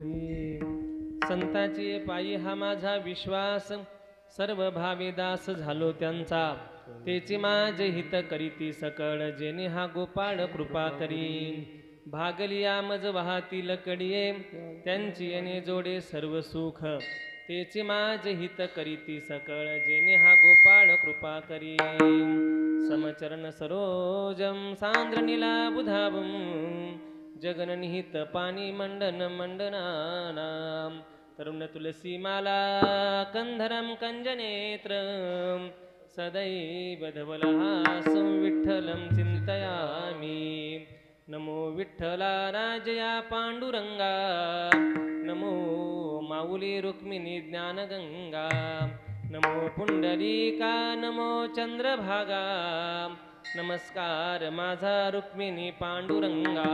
संताची पायी हा माझा विश्वास, सर्व भावी दास झालो त्यांचा। तेची माझ हित करीती सकळ, जेणे हा गोपाळ कृपा करी। भागलिया मज वाहतील कडिये, त्यांची येणे जोडे सर्व सुख। तेची माझ हित करीती सकळ, जेणे हा गोपाळ कृपा करी। समचरण सरोजम सांद्र नीलाबुधावम, जगननिहित पाणी मंडन मंडनानाम। तरुण तुलसी माला कंधरम कंजनेत्रम, सदैव धवलहासं विठ्ठलं चिंतयामि। नमो विठ्ठला राजया पांडुरंगा, नमो माऊली रुक्मिणी ज्ञानगंगा। नमो पुंडलिका नमो चंद्रभागा, नमस्कार माझा रुक्मिणी पांडुरंगा।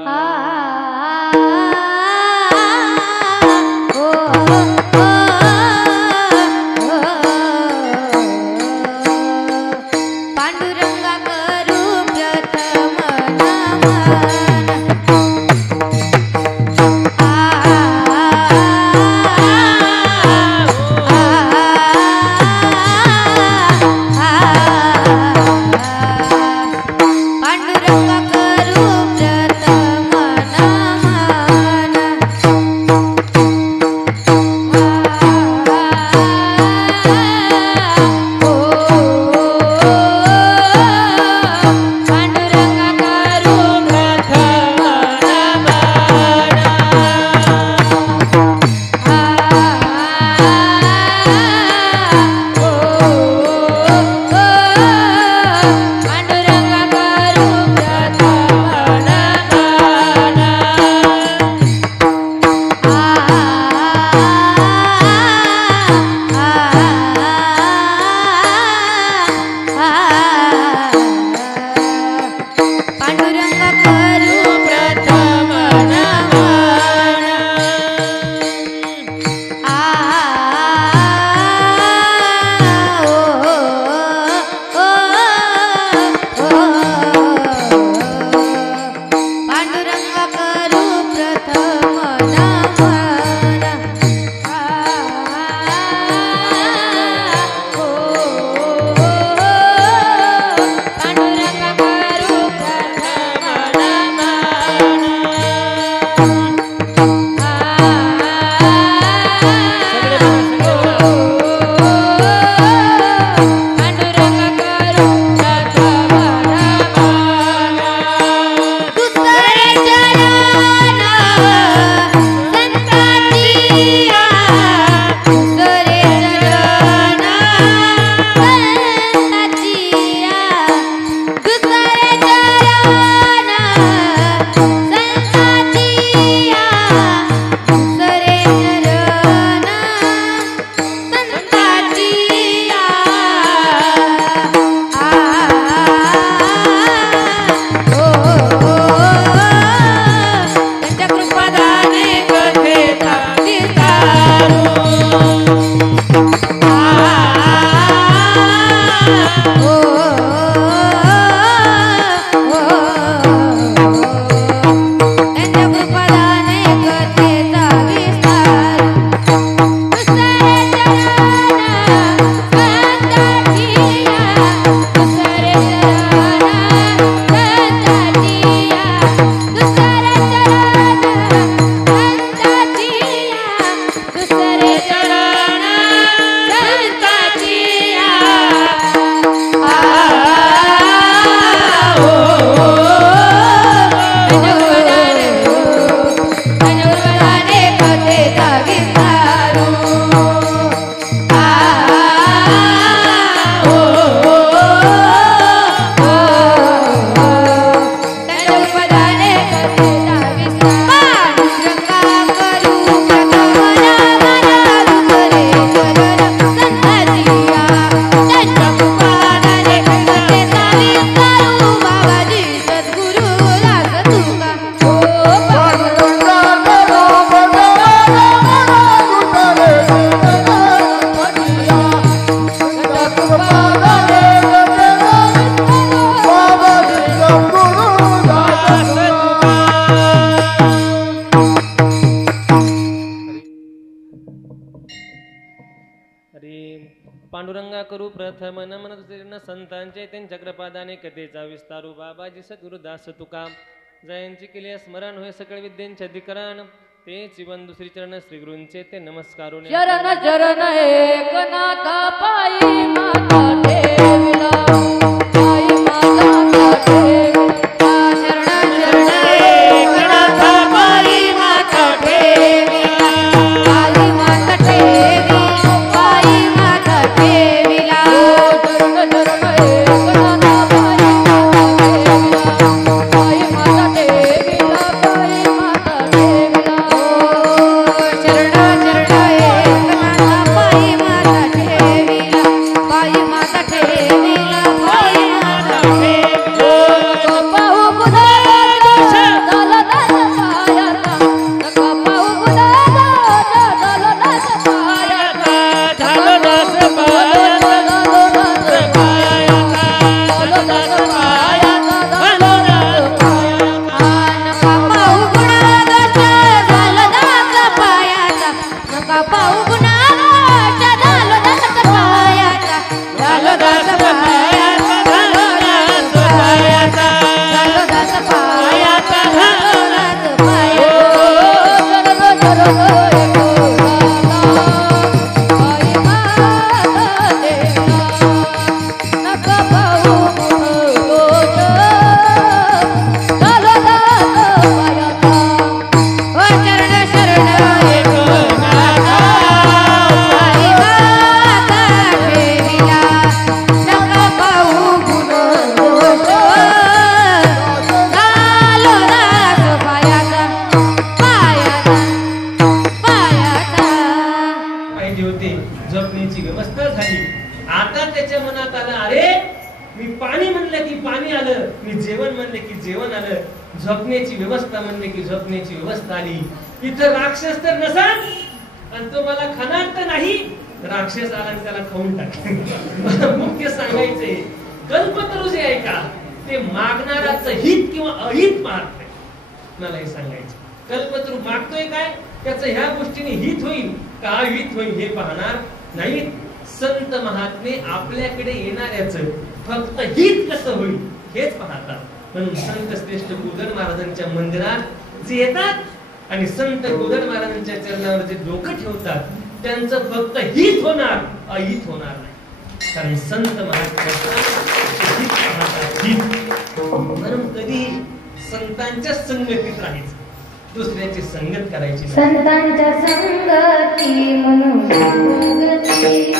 पांडुरंगा करू प्रथम नमन दुसरे संतांचे त्यांच्या कृपादाने कथेचा विस्तारू बाबाजी सद्गुरुदास तुका जयांची केली स्मरण होय सकळ विद्यांचे अधिकरण ते जीवन दुसरी चरण श्री गुरूंचे ते नमस्कारू शरण शरण एकनाथ पायी माता देवीला पायी माता देवीला शरण शरण एकनाथ पायी माता देवीला पायी माता देवी पायी माता देवीला शरण शरण एकनाथ पायी माता देवीला पायी माता देवीला शरण शरण एकनाथ पायी माता देवीला पायी माता देवीला पायी माता देवीला पाहू पुन्हा झालं दास पायाचा नका पाहू पुन्हा झालं दास पायाचा झालं दास पायाचा झालं दास पायाचा झालं दास पायाचा झालं दास पायाचा नका पाहू पुन्हा झालं दास पायाचा नका पाहू पुन्हा झालं दास पायाचा झालं दास पायाचा झालं दास पायाचा झालं दास पायाचा झालं दास पाहिजे होते झोपण्याची व्यवस्था झाली आता त्याच्या मनात आलं अरे मी पाणी म्हणलं की पाणी आलं मी जेवण म्हणले की जेवण आलं झोपण्याची व्यवस्था म्हणले की झोपण्याची व्यवस्था आली इथं राक्षस तर नसाल आणि तो मला खाणार तर नाही राक्षस आला आणि त्याला खाऊन टाकले मुख्य सांगायचंय कल्पतरू जे आहे का ते मागणाराचं हित किंवा अहित मागतंय मला हे सांगायचं कल्पतरू मागतोय काय त्याचं ह्या गोष्टीने हित होईल का हित होईल हे पाहणार नाही संत महात्मे आपल्याकडे येणाऱ्याचं फक्त हित कसं होईल हेच पाहतात म्हणून संत श्रेष्ठ गोदड महाराजांच्या मंदिरात जे येतात आणि संत गोदड महाराजांच्या चरणावर जे डोकं ठेवतात त्यांचं फक्त हित होणार अहित होणार नाही कारण संत महात्म्याचं हित पाहतात हित म्हणून कधी संतांच्या संगतीत राहायचं दुसऱ्याची संगत करायची संतांच्या संगती म्हणून संगती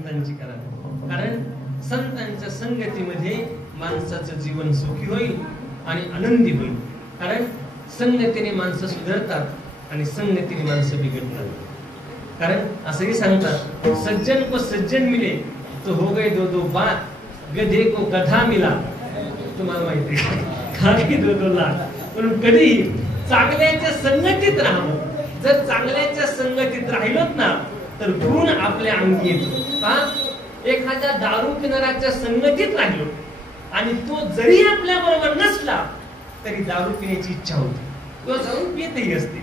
संतांची करावी, कारण संतांच्या संगतीमध्ये माणसाचं जीवन सुखी होईल आणि आनंदी होईल. कारण संगतीने माणसं सुधारतात आणि संगतीने माणसं बिघडतात. कारण असंही सांगतात, सज्जन को सज्जन मिले तो हो गए दो दो बात, गधे को गधा मिला. तुम्हाला माहिती आहे दो लाख. म्हणून कधीही चांगल्याच्या संगतीत राहावं. जर चांगल्याच्या संगतीत राहिलोत ना तर गुण आपल्या अंगी येतो. एखाद्या दारू पिणाऱ्याच्या संगतीत राहिलो आणि तो जरी आपल्या बरोबर नसला तरी दारू पिण्याची इच्छा होती, तो जाऊन पितही असते.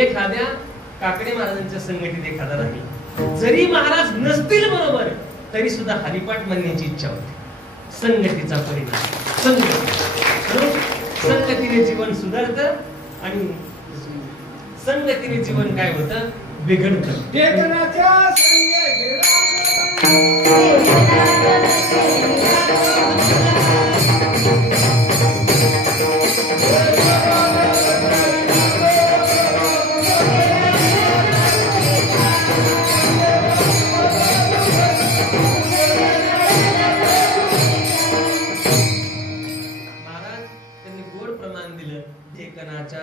एखाद्या काकडे महाराजांच्या संगतीत एखादा राहील, जरी महाराज नसतील बरोबर तरी सुद्धा हरिपाठ म्हणण्याची इच्छा होती. संगतीचा परिणाम. संगतीने जीवन सुधारतं आणि संगतीने जीवन काय होतं, बिघडतं. ढेकणाच्या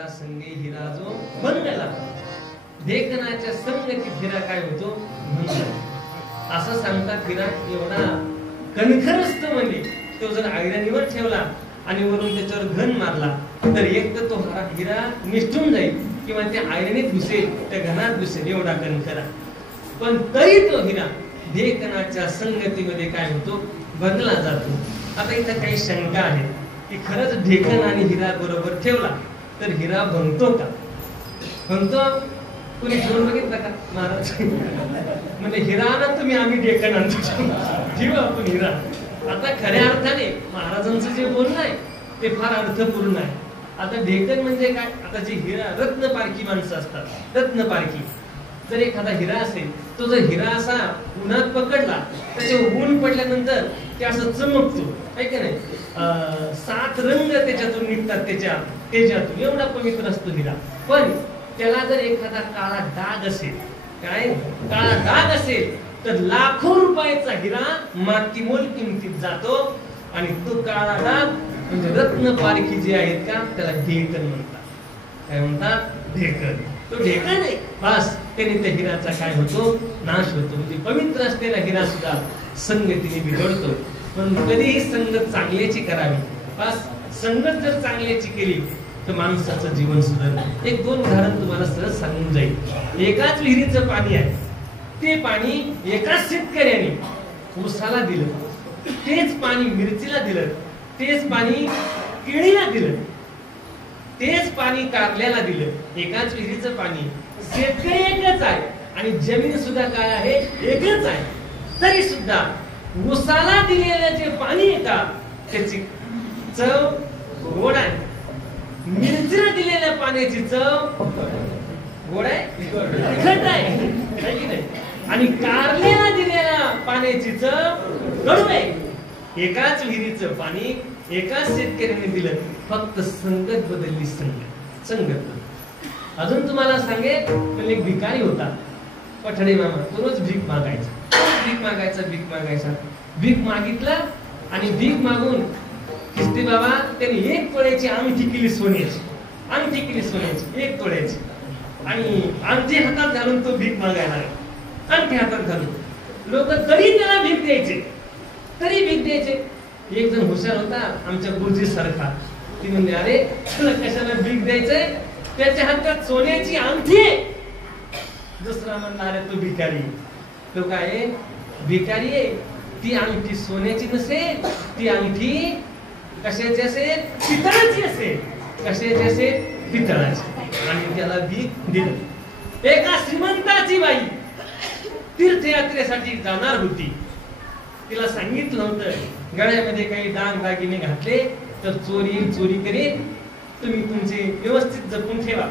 संगे हिरा जो मंगला. ढेकणाच्या संगतीत हिरा काय होतो, मंगल. असं सांगतात हिरा एवढा कणखर असतो म्हणजे तो जर आयरनीवर ठेवला आणि वरून त्याच्यावर घन मारला तर एक तर तो हिरा निष्ठून जाईल किंवा त्या आयरनीत घुसेल, त्या घनात घुसेल, एवढा कणखरा. पण तरी तो हिरा ढेकणाच्या संगतीमध्ये काय होतो, बदला जातो. आता इथं काही शंका आहे की खरंच ढेकण आणि हिरा बरोबर ठेवला तर हिरा भंगतो का? भंगतो? कुणी ठेवून बघितलं का महाराज? म्हणजे हिरा ना तुम्ही, आम्ही ढेकण आणतो, ठेवू आपण हिरा. आता खऱ्या अर्थाने महाराजांचं जे बोलणं आहे ते फार अर्थपूर्ण आहे. आता ढेकण म्हणजे काय? आता जे हिरा रत्नपारखी माणसं असतात, रत्नपारखी, जर एखादा हिरा असेल, तो जर हिरा असा उन्हात पकडला, त्याचे ऊन पडल्यानंतर ते असं चमकतो, आहे की नाही? 7 रंग त्याच्यातून निघतात, त्याच्या तेजातून. एवढा पवित्र असतो हिरा. पण त्याला जर एखादा काळा डाग असेल, काय काळा डाग असेल तर लाखो रुपयाचा हिरा मातीमोल किमतीत जातो. आणि तो काळा डाग म्हणजे रत्नपारखी जे आहेत का, त्याला ढेकण म्हणतात. काय म्हणतात? ढेकण. तो ढेकण आहे बस. त्याने त्या हिराचा काय होतो, नाश होतो. म्हणजे पवित्र असलेला हिरा सुद्धा संगतीने बिघडतो. म्हणून कधीही संगत चांगल्याची करावी. बस संगत जर चांगल्याची केली तर माणसाचं जीवन सुधारतं. 1-2 उदाहरण तुम्हाला सहज सांगून जाईल. एकाच विहिरीचं पाणी आहे, ते पाणी एकाच शेतकऱ्याने ऊसाला दिलं, तेच पाणी मिरचीला दिलं, तेच पाणी केळीला दिलं, तेच पाणी कारल्याला दिलं. एकाच विहिरीचं पाणी, शेतकरी एकच आहे आणि जमीन सुद्धा काय आहे, एकच आहे. तरी सुद्धा ऊसाला दिलेलं जे पाणी आहे का, त्याची चव गोड आहे. मिरचीला दिलेल्या पाण्याची चव गोड आहे, तिखट आहे की नाही? आणि कारल्याला दिलेल्या पाण्याची चव कडू आहे. एकाच विहिरीचं पाणी एकाच शेतकऱ्याने दिलं, फक्त संगत बदलली. संगत. अजून तुम्हाला सांगेल, म्हणजे एक भिकारी होता, पठडे मामा. तो रोज भीक मागायचा. भीक मागितला आणि भीक मागून किस्ती बाबा त्याने 1 तोळ्याची अंगठी केली सोन्याची. 1 तोळ्याची. आणि अंगठी हातात घालून तो भीक मागायला लागला. अंगठी हातात घालून लोक तरी त्याला भीक द्यायचे. एक जण हुशार होता, आमच्या गुरुजी सारखा. ती म्हणले, अरे तुला कशाला भीक द्यायचंय, त्याच्या हातात सोन्याची अंगठी आहे. दुसरा म्हणला, अरे तो भिकारी. तो काय भिकारी आहे? ती अंगठी सोन्याची नसेल, ती अंगठी कशाची असेल, पितळाची असेल. कशाची असेल? पितळाची. आणि त्याला भीक दिलं. एका श्रीमंताची बाई तीर्थयात्रेसाठी जाणार होती. तिला सांगितलं होतं, गळ्यामध्ये काही दागिने घातले तर चोरी करेल, तुम्ही तुमचे व्यवस्थित जपून ठेवा.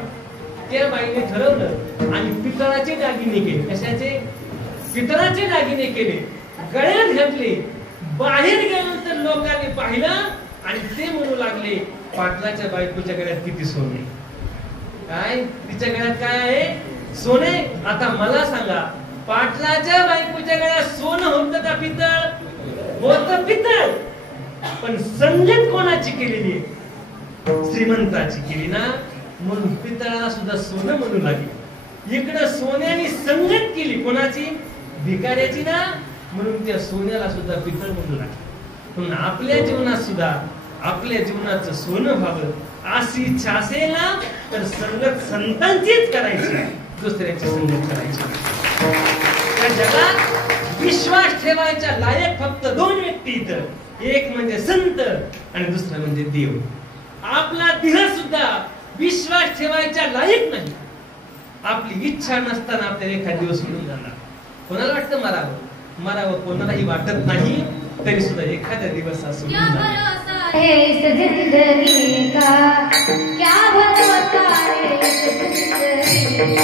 त्या बाईने ठरवलं आणि पितळाचे दागिने केले. कशाचे? पितळाचे दागिने केले, गळ्यात घातले. बाहेर गेल्यानंतर लोकांनी पाहिलं आणि ते म्हणू लागले, पाटलाच्या बायकोच्या गळ्यात किती सोने. काय तिच्या गळ्यात काय आहे? सोने. आता मला सांगा, पाटलाच्या बायकोच्या गळ्यात सोनं होतं का पितळ? होतं पितळ. पण संगत कोणाची केलेली आहे? श्रीमंताची केली ना, म्हणून पितळाला सुद्धा सोनं म्हणू लागली. इकडं सोन्याने संगत केली कोणाची? भिकाऱ्याची ना, म्हणून त्या सोन्याला सुद्धा पितळ म्हणू लागली. म्हणून आपल्या जीवनात सुद्धा आपल्या जीवनाचं सोनं व्हावं अशी इच्छा असेल ना, तर संगत संतांचीच करायची, दुसऱ्याची संगत करायची. त्या जगात विश्वास ठेवायच्या लायक फक्त दोन व्यक्ती इथं, एक म्हणजे संत आणि दुसरं म्हणजे देव. आपला देह सुद्धा विश्वास ठेवायच्या लायक नाही. आपली इच्छा नसताना आपल्याला एखाद दिवस मिळून जाणार. कोणाला वाटतं मरावं? मरावं कोणालाही वाटत नाही, तरी सुद्धा एखाद्या दिवस असं इस जिंदगी का क्या भरोसा है, इस जिंदगी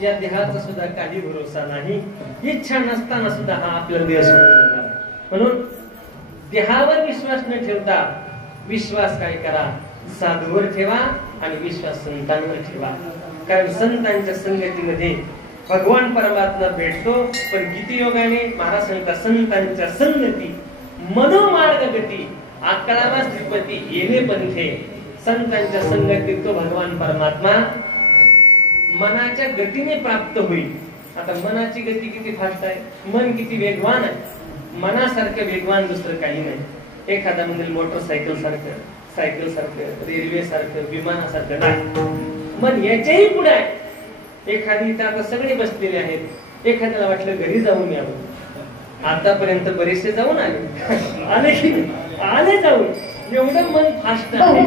या देहाचा सुद्धा काही भरोसा नाही. इच्छा नसताना सुद्धा हा आपला देह सोडून जाणार. म्हणून देहावर विश्वास न ठेवता विश्वास काय करा? साधूवर ठेवा आणि विश्वास संतांवर ठेवा. कारण संतांच्या संगतीमध्ये भगवान परमात्मा भेटतो. पण किती योगाने? महाराज सांगतात, संतांच्या संगती मनोमार्ग गती अकळावा श्रीपती येणे पंथे. संतांच्या संगतीत तो भगवान परमात्मा मनाच्या गतीने प्राप्त होईल. आता मनाची गती किती फास्ट आहे, मन किती वेगवान आहे. मनासारखं वेगवान दुसरं काही नाही. एखादा म्हणजे मोटरसायकल सारखं, सायकल सारखं, रेल्वे सारखं, विमानासारखं नाही. मन याच्याही पुढे आहे. एखादी इथं आता सगळे बसलेले आहेत, एखाद्याला वाटलं घरी जाऊन यावं. आतापर्यंत बरेचसे जाऊन आले आले की आले जाऊन. एवढं मन फास्ट आहे.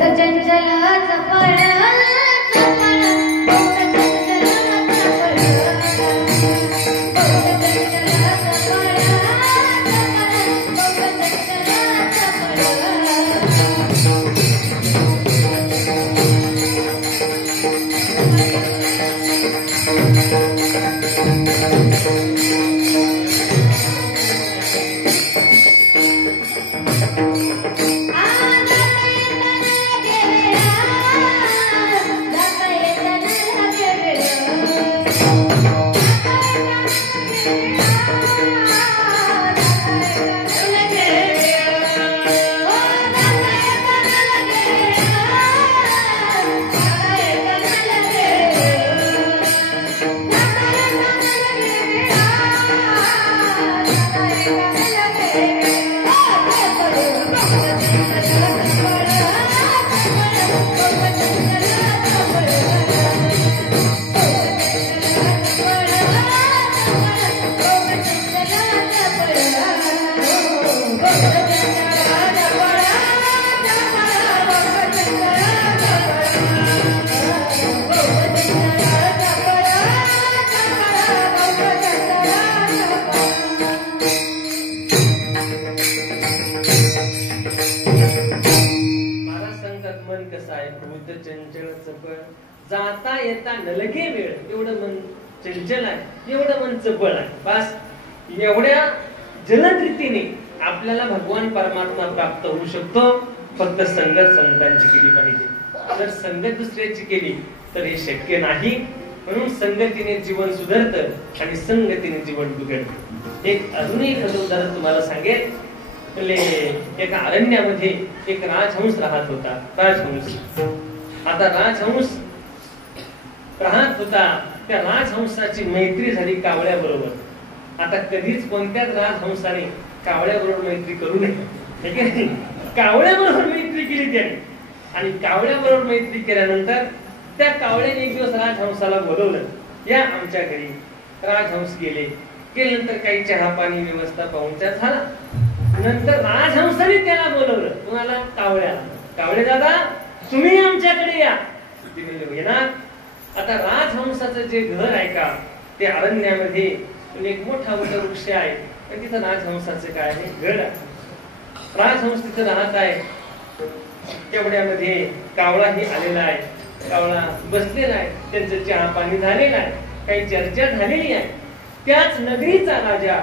जाता येता न लगे वेळ. एवढं मन चंचल आहे, एवढं मन चपळ आहे. बस एवढ्या जलद रीतीने आपल्याला भगवान परमात्मा प्राप्त होऊ शकतो. फक्त संगत संतांची केली पाहिजे. जर संगत दुसऱ्याची केली तर हे शक्य नाही. म्हणून संगतीने जीवन सुधारतं आणि संगतीने जीवन बिघडतं. एक अजूनही उदाहरण तुम्हाला सांगेल. एका अरण्यामध्ये एक राजहंस राहत होता. राजहंस, आता राजहंस राहत होता. त्या राजहंसाची मैत्री झाली कावळ्या बरोबर. आता कधीच कोणत्याच राजहंसाने कावळ्या बरोबर मैत्री करू नये. कावळ्या बरोबर मैत्री केली त्याने. आणि कावळ्या बरोबर मैत्री केल्यानंतर त्या कावळ्याने एक दिवस राजहंसाला बोलवलं, या आमच्या घरी. राजहंस गेल्यानंतर काही चहा पाणी व्यवस्था पाहुणचार झाला. नंतर राजहंसाने त्याला बोलवलं. कुणाला? कावळ्याला. कावळे दादा, तुम्ही आमच्याकडे या. येणार. आता राजहंसाचं जे घर आहे का, ते अरण्यामध्ये एक मोठा वृक्ष आहे. तिथं राजहंसाचं काय आहे? घर आहे. राजहंस तिथं राहत आहे. तेवढ्यामध्ये कावळाही आलेला आहे. कावळा बसलेला आहे. त्यांचं चहा पाणी झालेलं आहे. काही चर्चा झालेली आहे. त्याच नगरीचा राजा,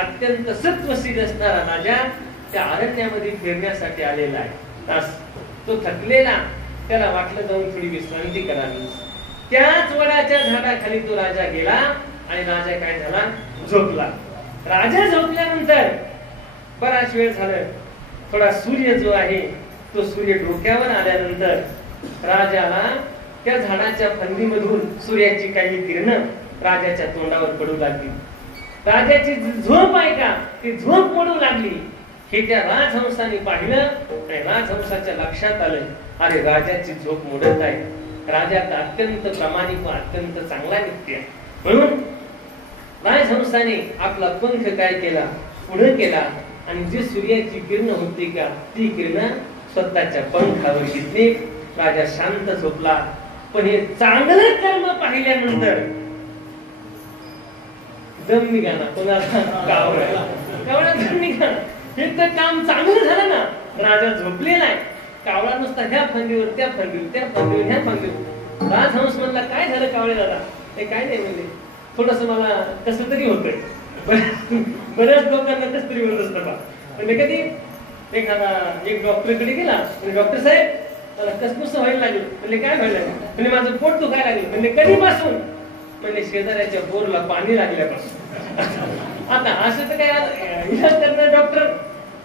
अत्यंत सत्वशील असणारा राजा, त्या अरण्यामध्ये फिरण्यासाठी आलेला आहे. तो थकलेला, त्याला वाटलं जाऊन थोडी विश्रांती करावी. त्याच वडाच्या झाडाखाली तो राजा गेला आणि राजा काय झाला? झोपला. राजा झोपल्यानंतर बराच वेळ झालं. थोडा सूर्य जो आहे तो सूर्य डोक्यावर आल्यानंतर राजाला त्या झाडाच्या फांदीमधून सूर्याची काही किरणं राजाच्या तोंडावर पडू लागली. राजाची झोप आहे का, ती झोप मोडू लागली. हे त्या राजहंसाने पाहिलं आणि राजहंसाच्या लक्षात आलं, अरे राजाची झोप मोडत आहे. राजा अत्यंत प्रामाणिक व अत्यंत चांगला व्यक्ती आहे. म्हणून राजहंसाने आपला पंख काय केला? पुढे केला आणि जी सूर्याची किरण होती का, ती किरण स्वतःच्या पंखावर घेतली. राजा शांत झोपला. पण हे चांगलं कर्म पाहिल्यानंतर दम निघाला. कोणाला? कावळा दम निघाला. हे तर काम चांगलं झालं ना. राजा झोपलेला आहे. कावळा नुसता ह्या फांदीवर त्या फांदीवर, त्या फांदीवर ह्या फांदीवर. राजहंस म्हणला, काय झालं कावळे दादा? हे काय नाही म्हणजे थोडस मला कसं तरी होतंय. बऱ्याच लोकांना कसं तरी होत असतं बा. म्हणजे कधी एक डॉक्टरकडे गेला. म्हणजे डॉक्टर साहेब, मला कसं व्हायला लागलं. म्हणजे काय व्हायला लागलं? म्हणजे माझं पोट दुखायला लागलं. म्हणजे कधीपासून? म्हणजे शेजाऱ्याच्या बोरला पाणी लागल्यापासून. आता असं तर काय इलाज करणार डॉक्टर?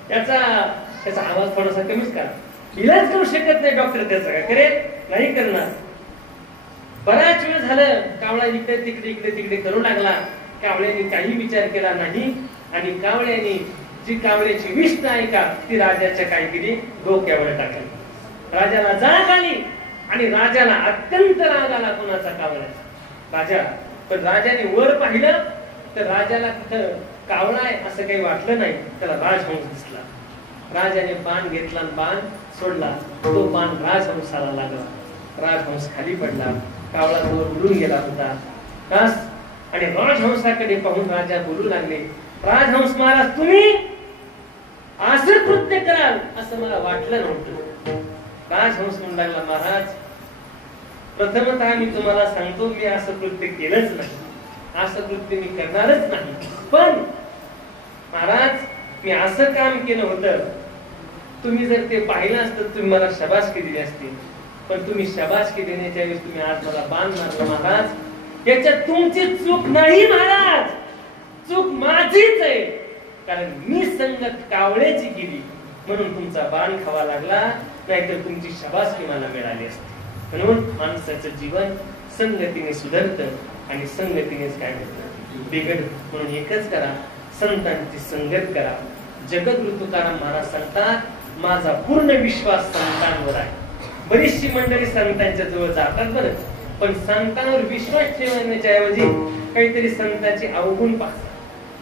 त्याचा आवाज थोडासा कमीच करा. इलाज करू शकत नाही डॉक्टर. त्याचा काय करेल? नाही करणार. बराच वेळ झालं. कावळा इकडे तिकडे करू लागला. कावळ्याने काही विचार केला नाही आणि कावळ्याने जी कावळ्याची विष्ट आहे का, ती राजाच्या काय केली? डोक्यावर टाकली. राजाला जाग आली आणि राजाला अत्यंत राग आला. कोणाचा? कावळ्याचा. राजा. पण राजाने वर पाहिलं तर राजाला तिथं कावळा आहे असं काही वाटलं नाही. त्याला राजहंस दिसला. राजाने बाण घेतला, बाण सोडला. तो बाण राजहंसाला लागला. राजहंस खाली पडला. कावळा वर उडून गेला होता. आणि राजहंसाकडे पाहून राजा बोलू लागले, राजहंस महाराज, तुम्ही असं कृत्य कराल असं मला वाटलं नव्हतं. राजहंस म्हणू लागला, महाराज, प्रथमतः मी तुम्हाला सांगतो, मी असं कृत्य केलंच नाही. असं कृत्य मी करणारच नाही. पण महाराज, मी असं काम केलं होतं, तुम्ही जर ते पाहिलं असतं तुम्ही मला शाबासकी दिली असती. पण तुम्ही शाबासकी देण्याच्या वेळेस तुम्ही आज मला बाण मारला. महाराज, याच्यात तुमची चूक नाही महाराज, चूक माझीच आहे. कारण मी संगत कावळ्याची केली म्हणून तुमचा बाण खावा लागला, नाहीतर तुमची शाबासकी मला मिळाली असती. म्हणून माणसाचं जीवन संगतीने सुधारतं आणि संगतीनेच काय होतं, बिघडतं. म्हणून एकच करा, संतांची संगत करा. जगद्गुरु तुकाराम महाराज सांगतात, माझा पूर्ण विश्वास संतांवर आहे. बरीचशी मंडळी संतांच्या जवळ जातात बरं, पण संतांवर विश्वास ठेवण्याच्या ऐवजी काहीतरी संतांची अवगुण पाहतात,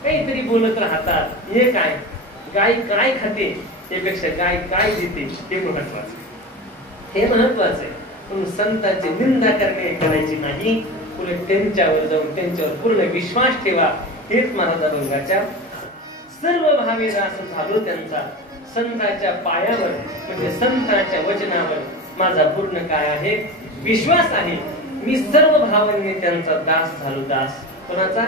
काहीतरी बोलत राहतात. हे काय, गाय काय खाते त्यापेक्षा गाय काय देते हे महत्वाचं, हे महत्वाचं आहे. म्हणून संतांची निंदा करायची नाही, उलट त्यांच्यावर जाऊन त्यांच्यावर पूर्ण विश्वास ठेवा. हेच महाराज अभंगाच्या सर्व भावे दास झालो त्यांचा. संतांच्या पायावर म्हणजे संतांच्या वचनावर माझा पूर्ण काय आहे, विश्वास आहे. मी सर्व भावांनी त्यांचा दास झालो. दास कोणाचा?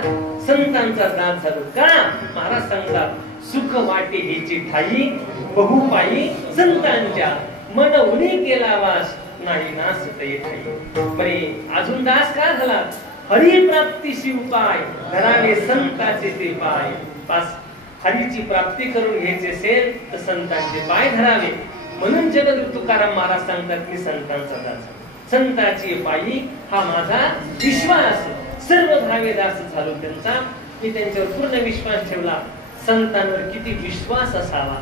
संतांचा दास झालो. का? महाराज सांगतात, सुख वाटे हेची ठाई बहु पायी संतांच्या, मन उनी केला वास नाही नास ते ठाई. बरे अजून दास का झाला? हरी प्राप्तीशी उपाय धरावे संतांचे ते पाय. पास हरीची प्राप्ती करून घ्यायचे असेल तर संतांचे पाय धरावे. म्हणून जगद्गुरु तुकाराम महाराज सांगतात, मी संतांचा दास, संतांची पायी हा माझा विश्वास. सर्व भावे दास झालो त्यांचा. मी त्यांच्यावर पूर्ण विश्वास ठेवला. संतांवर किती विश्वास असावा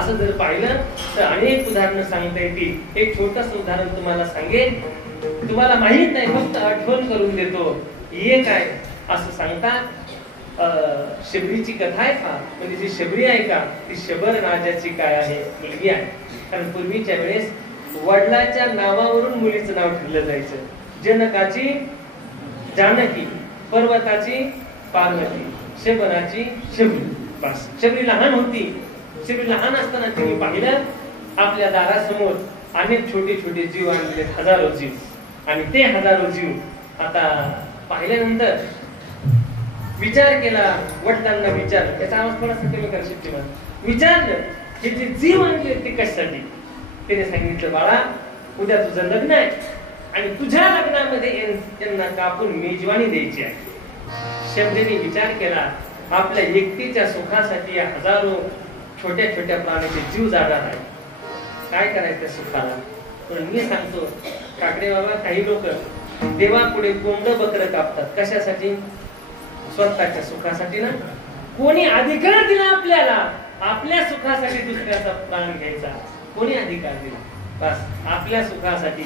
असं जर पाहिलं तर अनेक उदाहरणं सांगता येतील. एक छोटस उदाहरण तुम्हाला सांगेन, तुम्हाला माहित नाही, फक्त आठवण करून देतो. एक आहे असं सांगतात, शबरीची कथा आहे का? म्हणजे जी शबरी आहे का, ती शबर राजाची काय आहे, मुलगी आहे. कारण पूर्वीच्या वेळेस वडिलाच्या नावावरून मुलीचं नाव ठरलं जायचं. जनकाची जानकी, पर्वताची पार्वती, शबराची शबरी. बस शबरी लहान होती. शबरी लहान असताना तिने पाहिलं आपल्या दारासमोर अनेक छोटे छोटे जीव आणलेले, हजारो जीव. आणि ते हजारो जीव आता पाहिल्यानंतर विचार केला. वडिलांना विचारलं, त्याचा आवाज थोडासा कमी कर शिकते मला. विचारलं हे जे जीव आणले ते कशासाठी? त्याने सांगितलं, बाळा उद्या तुझं लग्न आहे आणि तुझ्या लग्नामध्ये त्यांना कापून मेजवानी द्यायची आहे. शबरीने विचार केला, आपल्या एकटीच्या सुखासाठी या हजारो छोट्या छोट्या प्राण्याचे जीव जाणार आहे, काय करायचं सुखाला? पण मी सांगतो काकडे बाबा, काही लोक देवापुढे कोंबडं बकरं कापतात. कशासाठी? स्वतःच्या सुखासाठी ना. कोणी अधिकार दिला आपल्याला आपल्या सुखासाठी दुसऱ्याचा प्राण घ्यायचा? कोणी अधिकार दिला? बस आपल्या सुखासाठी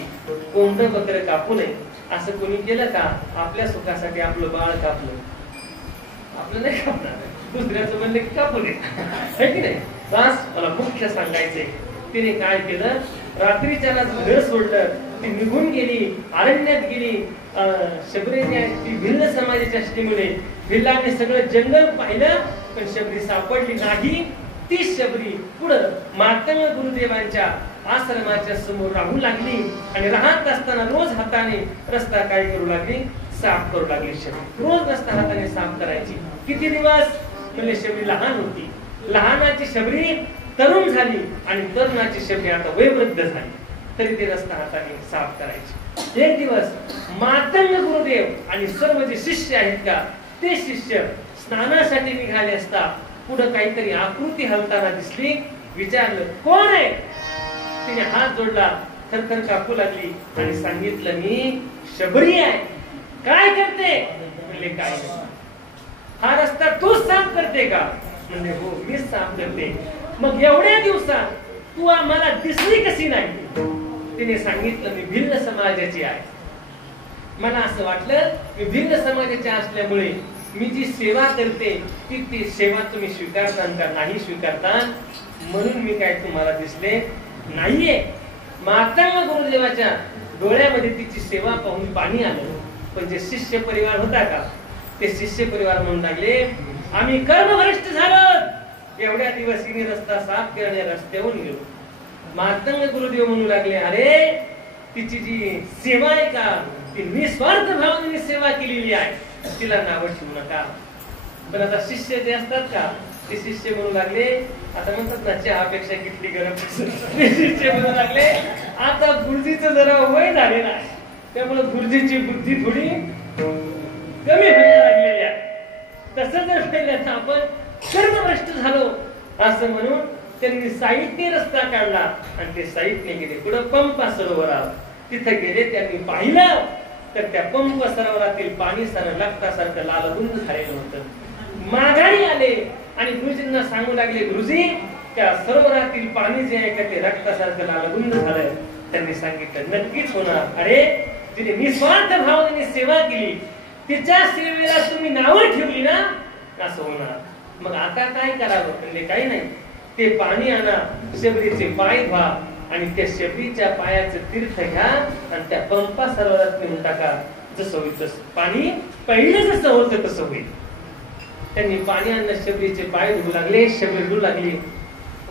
कोंबडं बकरं कापू नये असं कोणी केलं का? आपल्या सुखासाठी आपलं बाळ कापलं, आपलं नाही कापणार, दुसऱ्याचं म्हणलं की कापू नये, है की नाही? बस मला मुख्य सांगायचंय, तिने काय केलं? रात्रीच्याला घर सोडलं, ती निघून गेली, अरण्यात गेली. शबरीने ती भिल्ल समाजाची असल्यामुळे भिल्लाने सगळं जंगल पाहिलं, पण शबरी सापडली नाही. ती शबरी पुढं मातंग गुरुदेवांच्या आश्रमाच्या समोर राहू लागली आणि राहत असताना रोज हाताने रस्ता काय करू लागली? साफ करू लागली. शबरी रोज रस्ता हाताने साफ करायची. किती दिवस? म्हणजे शबरी लहान होती. लहानाची शबरी तरुण झाली आणि तरुणाची शबरी आता वयोवृद्ध झाली, तरी ते रस्ता हाताने साफ करायचे. एक दिवस मातंग गुरुदेव आणि सर्व जे शिष्य आहेत का, ते शिष्य स्नानासाठी निघाले असता पुढे काहीतरी आकृती हलताना दिसली. विचारलं, कोण आहे? तिने हात जोडला, थरथर कापू लागली आणि सांगितलं, मी शबरी आहे. काय करते? म्हणले, काय नाही. हा रस्ता तूच साफ करते का? म्हणजे हो, मीच साफ करते. मग एवढ्या दिवसात तू आम्हाला दिसली कशी नाही? तिने सांगितलं, मी भिल्ल समाजाची आहे. मला असं वाटलं मी भिल्ल समाजाची असल्यामुळे मी जी सेवा करते ती सेवा तुम्ही स्वीकारता का नाही स्वीकारता, म्हणून मी काय तुम्हाला दिसले नाहीये. मातंग गुरुदेवाच्या डोळ्यामध्ये तिची सेवा पाहून पाणी आलं. पण जे शिष्य परिवार होता का, ते शिष्य परिवार म्हणून लागले, आम्ही कर्मभ्रष्ट झालो. एवढ्या दिवस हिने रस्ता साफ केला, रस्त्यावरून गेलो. मातंग गुरुदेव म्हणू लागले, अरे तिची जी सेवा आहे का, ती निस्वार्थ भावनेने सेवा केलेली आहे, तिला नाव ठेवू नका. पण आता शिष्य जे असतात का, ते शिष्य म्हणू लागले, आता म्हणतात ना चहापेक्षा किती गरम. शिष्य म्हणू लागले, आता गुरुजीचं जरा वय झालेलं आहे, त्यामुळे गुरुजीची बुद्धी थोडी कमी व्हायला लागलेली आहे. तसं जर केलं तर आपण कर्मभ्रष्ट झालो असं म्हणून त्यांनी साईडने रस्ता काढला आणि ते साईडने गेले. पुढे पंपा सरोवरावर तिथे गेले. त्यांनी पाहिलं तर त्या पंप सरोवरातील पाणी सारं रक्तासारखं लालबुंद झालेलं होतं. माघारी आले आणि गुरुजींना सांगू लागले, गुरुजी त्या सरोवरातील पाणी जे आहे का ते रक्तासारखं लालबुंद झालंय. त्यांनी सांगितलं, नक्कीच होणार. अरे तिने निस्वार्थ भावनेने सेवा केली, तिच्या सेवेला तुम्ही नावं ठेवली ना, असं होणार. मग आता काय करावं? म्हणजे काही नाही, ते पाणी आणा, शबरीचे पाय धुवा आणि त्या शबरीच्या पायाचं तीर्थ घ्या आणि त्या पंपा सरोवरात नेऊन टाका. जसं होईल तसं पाणी पहिलं जसं होतं तसं होईल. त्यांनी पाणी आणलं, शबरीचे पाय धुवू लागले. शबरी धुवू लागली.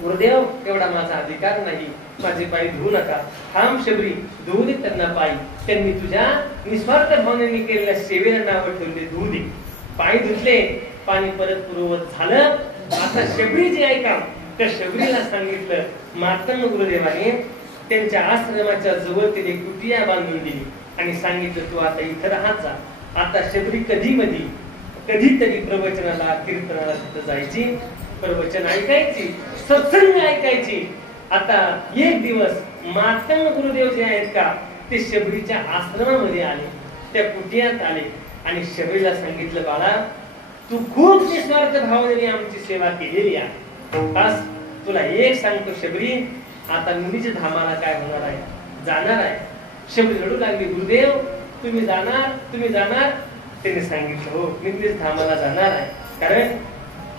गुरुदेव एवढा माझा अधिकार नाही, माझे पाय धुवू नका. थांब शबरी, धुवू दे त्यांना पाय. त्यांनी तुझ्या निस्वार्थ भावनेने केलेल्या सेवेला नाव ठेवले धुऊ दे. पाय धुतले, पाणी परत पूर्ववत झालं. आता शबरी जे आहे का, त्या शबरीला सांगितलं मार्तंड गुरुदेवाने त्यांच्या आश्रमाच्या जवळ तिने कुटिया बांधून दिली आणि सांगितलं तू आता इथं राहत जा. आता शबरी कधीतरी प्रवचनाला कीर्तनाला तिथं जायची, प्रवचन ऐकायची, सत्संग ऐकायची. आता एक दिवस मार्तंड गुरुदेव जे आहेत का ते शबरीच्या आश्रमामध्ये आले, त्या कुटियात आले आणि शबरीला सांगितलं बाळा तू खूप निस्वार्थ भावनेने आमची सेवा केलेली आहे. बस तुला एक सांगतो शबरी, आता मुलीच्या धामाला काय होणार आहे, जाणार आहे. शबरी रडू लागली, गुरुदेव तुम्ही जाणार. त्याने सांगितलं हो मी तुझ्या धामाला जाणार आहे, कारण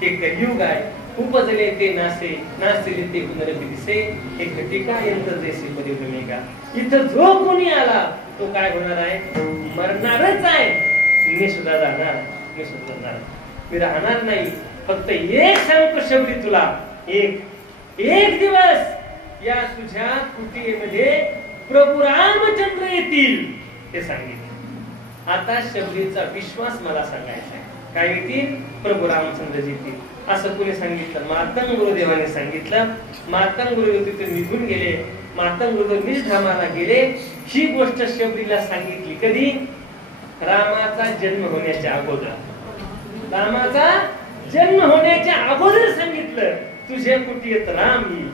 हे कलियुग आहे. उपजले ते नासेले ते पुनरपिदिसे हे घटिका यंत्र जैसे परिभ्रमिका. इथं जो कोणी आला तो काय होणार आहे, मरणारच आहे. मी सुद्धा जाणार, मी राहणार नाही. फक्त एक सांगतो शबरी तुला, एक दिवस या तुझ्या कुटियेमध्ये प्रभू रामचंद्र येतील ते सांगितले. आता शबरीचा विश्वास मला सांगायचा आहे. काय येतील? प्रभू रामचंद्र येतील असं कोणी सांगितलं? मार्तंड गुरुदेवाने सांगितलं. मार्तंड गुरुदेव तिथे निघून गेले. मार्तंड गुरुदेव निजधामाला गेले. ही गोष्ट शबरीला सांगितली कधी? रामाचा जन्म होण्याच्या अगोदर सांगितलं तुझ्या कुटीत राम येईल.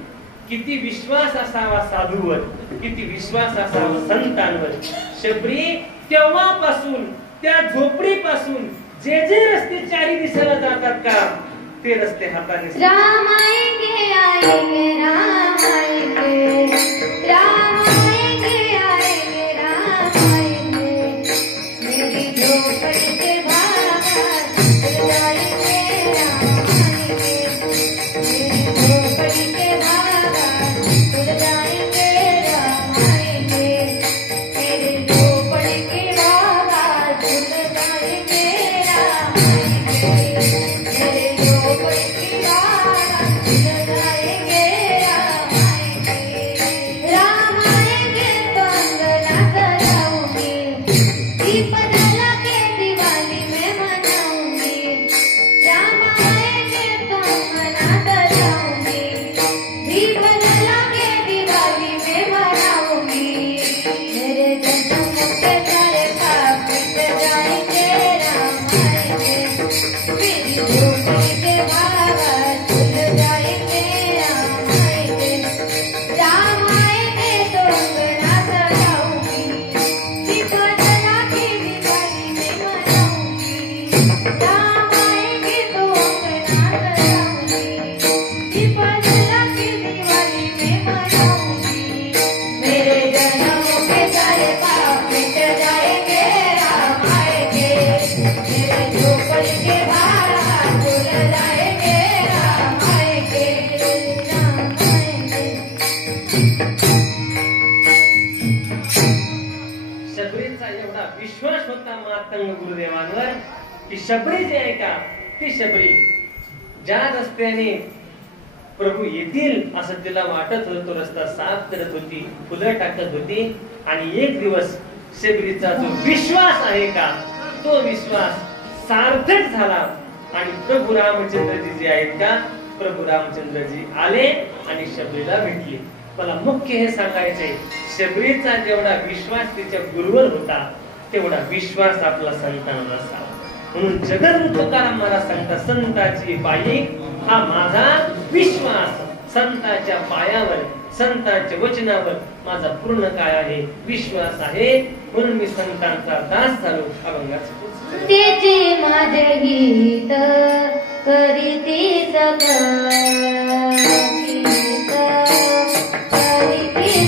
किती विश्वास असावा साधूवर, किती विश्वास असावा संतांवर. शबरी तेव्हापासून त्या झोपडीपासून जे रस्ते चारी दिशेला जातात का ते रस्ते हाताने राम आएंगे आएंगे राम आएंगे, राम आएंगे आएंगे राम आएंगे, मेरी झोपड़ी के बाहर खुल जाएंगे राम आएंगे, मेरी झोपड़ी के बाहर खुल जाएंगे राम आएंगे, मेरी झोपड़ी के बाहर खुल जाएंगे राम आएंगे, मेरे झोपड़ी की बाहर खुल जाएंगे राम आएंगे। राम आएंगे तो अंगना सजाऊंगी, दीप जला के दिवाली में मनाऊंगी। राम आएंगे तो अंगना सजाऊंगी, दीप जला के दिवाली में मनाऊंगी। मेरे जन्म के सारे पाप मिट जाएंगे राम आएंगे, मेरी झोपड़ी के बाहर खुल जाएंगे राम आएंगे। राम आएंगे तो अंगना सजाऊंगी, दीप जला के दिवाली में मनाऊंगी। राम आएंगे तो अंगना सजाऊंगी, दीप जला के दिवाली में मनाऊंगी। मेरे जन्मों के सारे पाप मिट जाएंगे राम आएंगे, मेरे झोपड़ी के बाहर खुल जाएंगे राम आएंगे, राम आएंगे। शबरीचा एवढा विश्वास होता मार्तंड गुरुदेवांवर की शबरी जे आहे का ती शबरी ज्या रस्त्याने प्रभू येतील असं तिला वाटत होतं तो रस्ता साफ करत होती, फुलं टाकत होती. आणि एक दिवस शबरीचा जो विश्वास आहे का तो विश्वास सार्थक झाला आणि प्रभू रामचंद्रजी जे आहेत का प्रभू रामचंद्रजी आले आणि शबरीला भेटले. मला मुख्य हे सांगायचंय, शबरीचा जेवढा विश्वास तिच्या गुरुवर होता तेवढा विश्वास आपला संतांवर असावा. म्हणून जगद्गुरु तुकाराम महाराज सांगतात, संताची पायी हा माझा विश्वास. संताच्या पायावर, संतांच्या वचनावर माझा पूर्ण काय आहे? विश्वास आहे. म्हणून मी संतांचा दास झालो. अभंगाचे त्याचे माझे गीत करीती त्याची माझे गीत करीती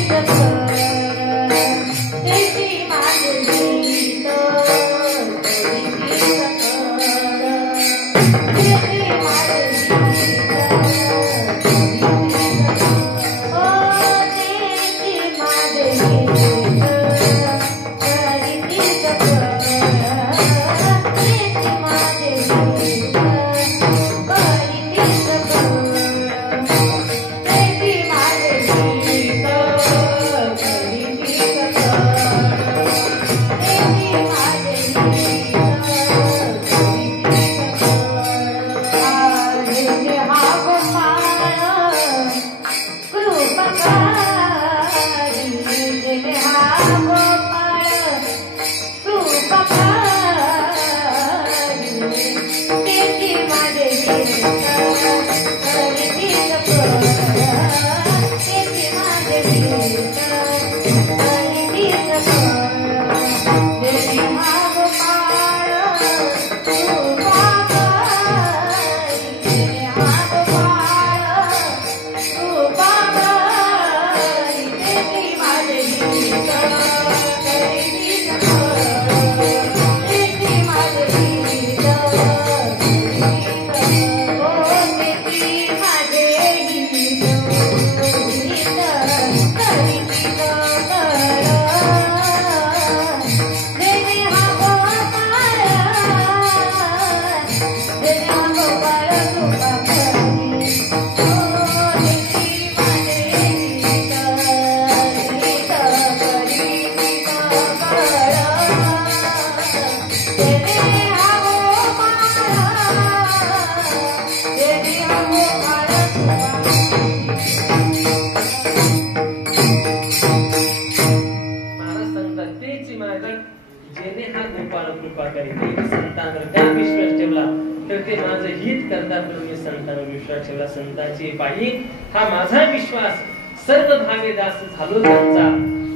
ठेवला तर ते माझं हित करतात म्हणून मी संतांवर विश्वास ठेवला. संतांची पायी हा माझा विश्वास, सर्व भावे दास झालो त्यांचा,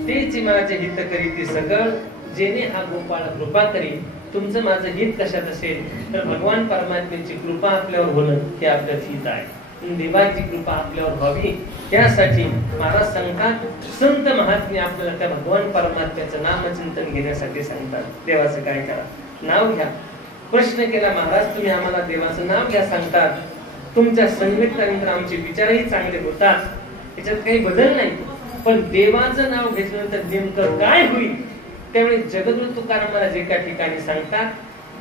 तेच माझे हित करीती सगळ, जेणे हा गोपाळ कृपा करी. तुमचं माझं हित कशात असेल तर भगवान परमात्म्याची कृपा आपल्यावर होणं हे आपलं हित आहे. देवाची कृपा आपल्यावर व्हावी यासाठी महाराज सांगतात, संत महात्मे आपल्याला त्या भगवान परमात्म्याचं नामचिंतन घेण्यासाठी सांगतात. देवाचं काय करा, नाव घ्या. प्रश्न केला महाराज, तुम्ही आम्हाला देवाचं नाव घ्या सांगतात, तुमच्या संगीतानंतर आमचे विचारही चांगले होतात, याच्यात काही बदल नाही. पण देवाचं नाव घेतल्यानंतर नेमकं काय होईल, त्यामुळे जगद्गुरु तुकाराम मला जे काही ठिकाणी सांगतात,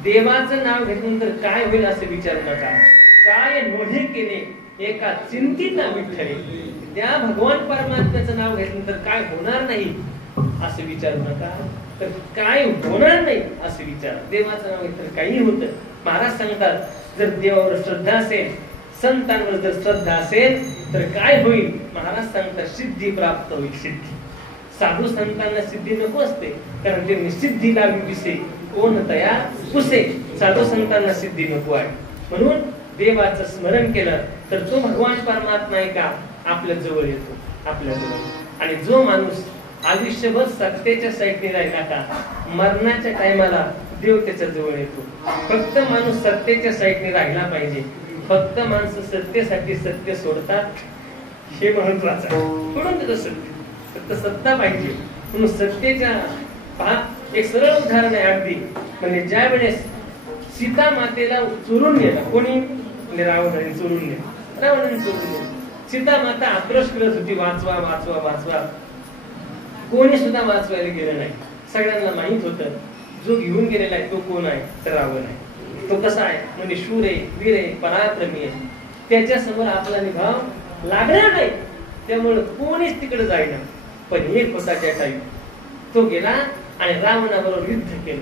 देवाचं नाव घेतल्यानंतर काय होईल असं विचारू नका. काय नोहे केले एका चिंतित विठ्ठले, त्या भगवान परमात्म्याचं नाव घेतल्यानंतर काय होणार नाही असं विचारू नका. तर काय होणार नाही असं विचार. देवाचं नाव घेतलं काही होतं. महाराज सांगतात, जर देवावर श्रद्धा असेल, संतांवर जर श्रद्धा असेल तर काय होईल. महाराज सांगतात, सिद्धी प्राप्त होईल. सिद्धी. साधू संतांना सिद्धी नको असते, कारण त्यांनी सिद्धीला विसे कोण तया पुसे. साधू संतांना सिद्धी नको आहे. म्हणून देवाचं स्मरण केलं तर तो भगवान परमात्मा आहे का आपल्या जवळ येतो, आपल्या जवळ. आणि जो माणूस आयुष्यभर सत्तेच्या साईडने राहिला का, मरणाच्या टायमाला देव त्याच्या जवळ येतो. फक्त माणूस सत्तेच्या साईडने राहिला पाहिजे. फक्त माणसं सत्तेसाठी सत्य सोडतात हे महत्वाचं आहे. म्हणून त्याचं सत्य, फक्त सत्ता पाहिजे. म्हणून सत्तेच्या पहा, एक सरळ उदाहरण आहे अगदी. म्हणजे ज्या वेळेस सीता मातेला चोरून नेला, कोणी रावणाने चोरून नेला, रावणाने चोरून नेला. सीता माता आक्रोश करत होती, वाचवा वाचवा वाचवा. कोणी सुद्धा वाचवायला गेलं नाही. सगळ्यांना माहित होतं जो घेऊन गेलेला आहे तो कोण आहे तर रावण आहे. तो कसा आहे म्हणजे शूर आहे, वीर आहे, पराक्रमी आहे. त्याच्या समोर आपला निभाव लागणार नाही, त्यामुळे कोणीच तिकडे जाईना. पण एक होता जटायू, तो गेला आणि रावणाबरोबर युद्ध केलं,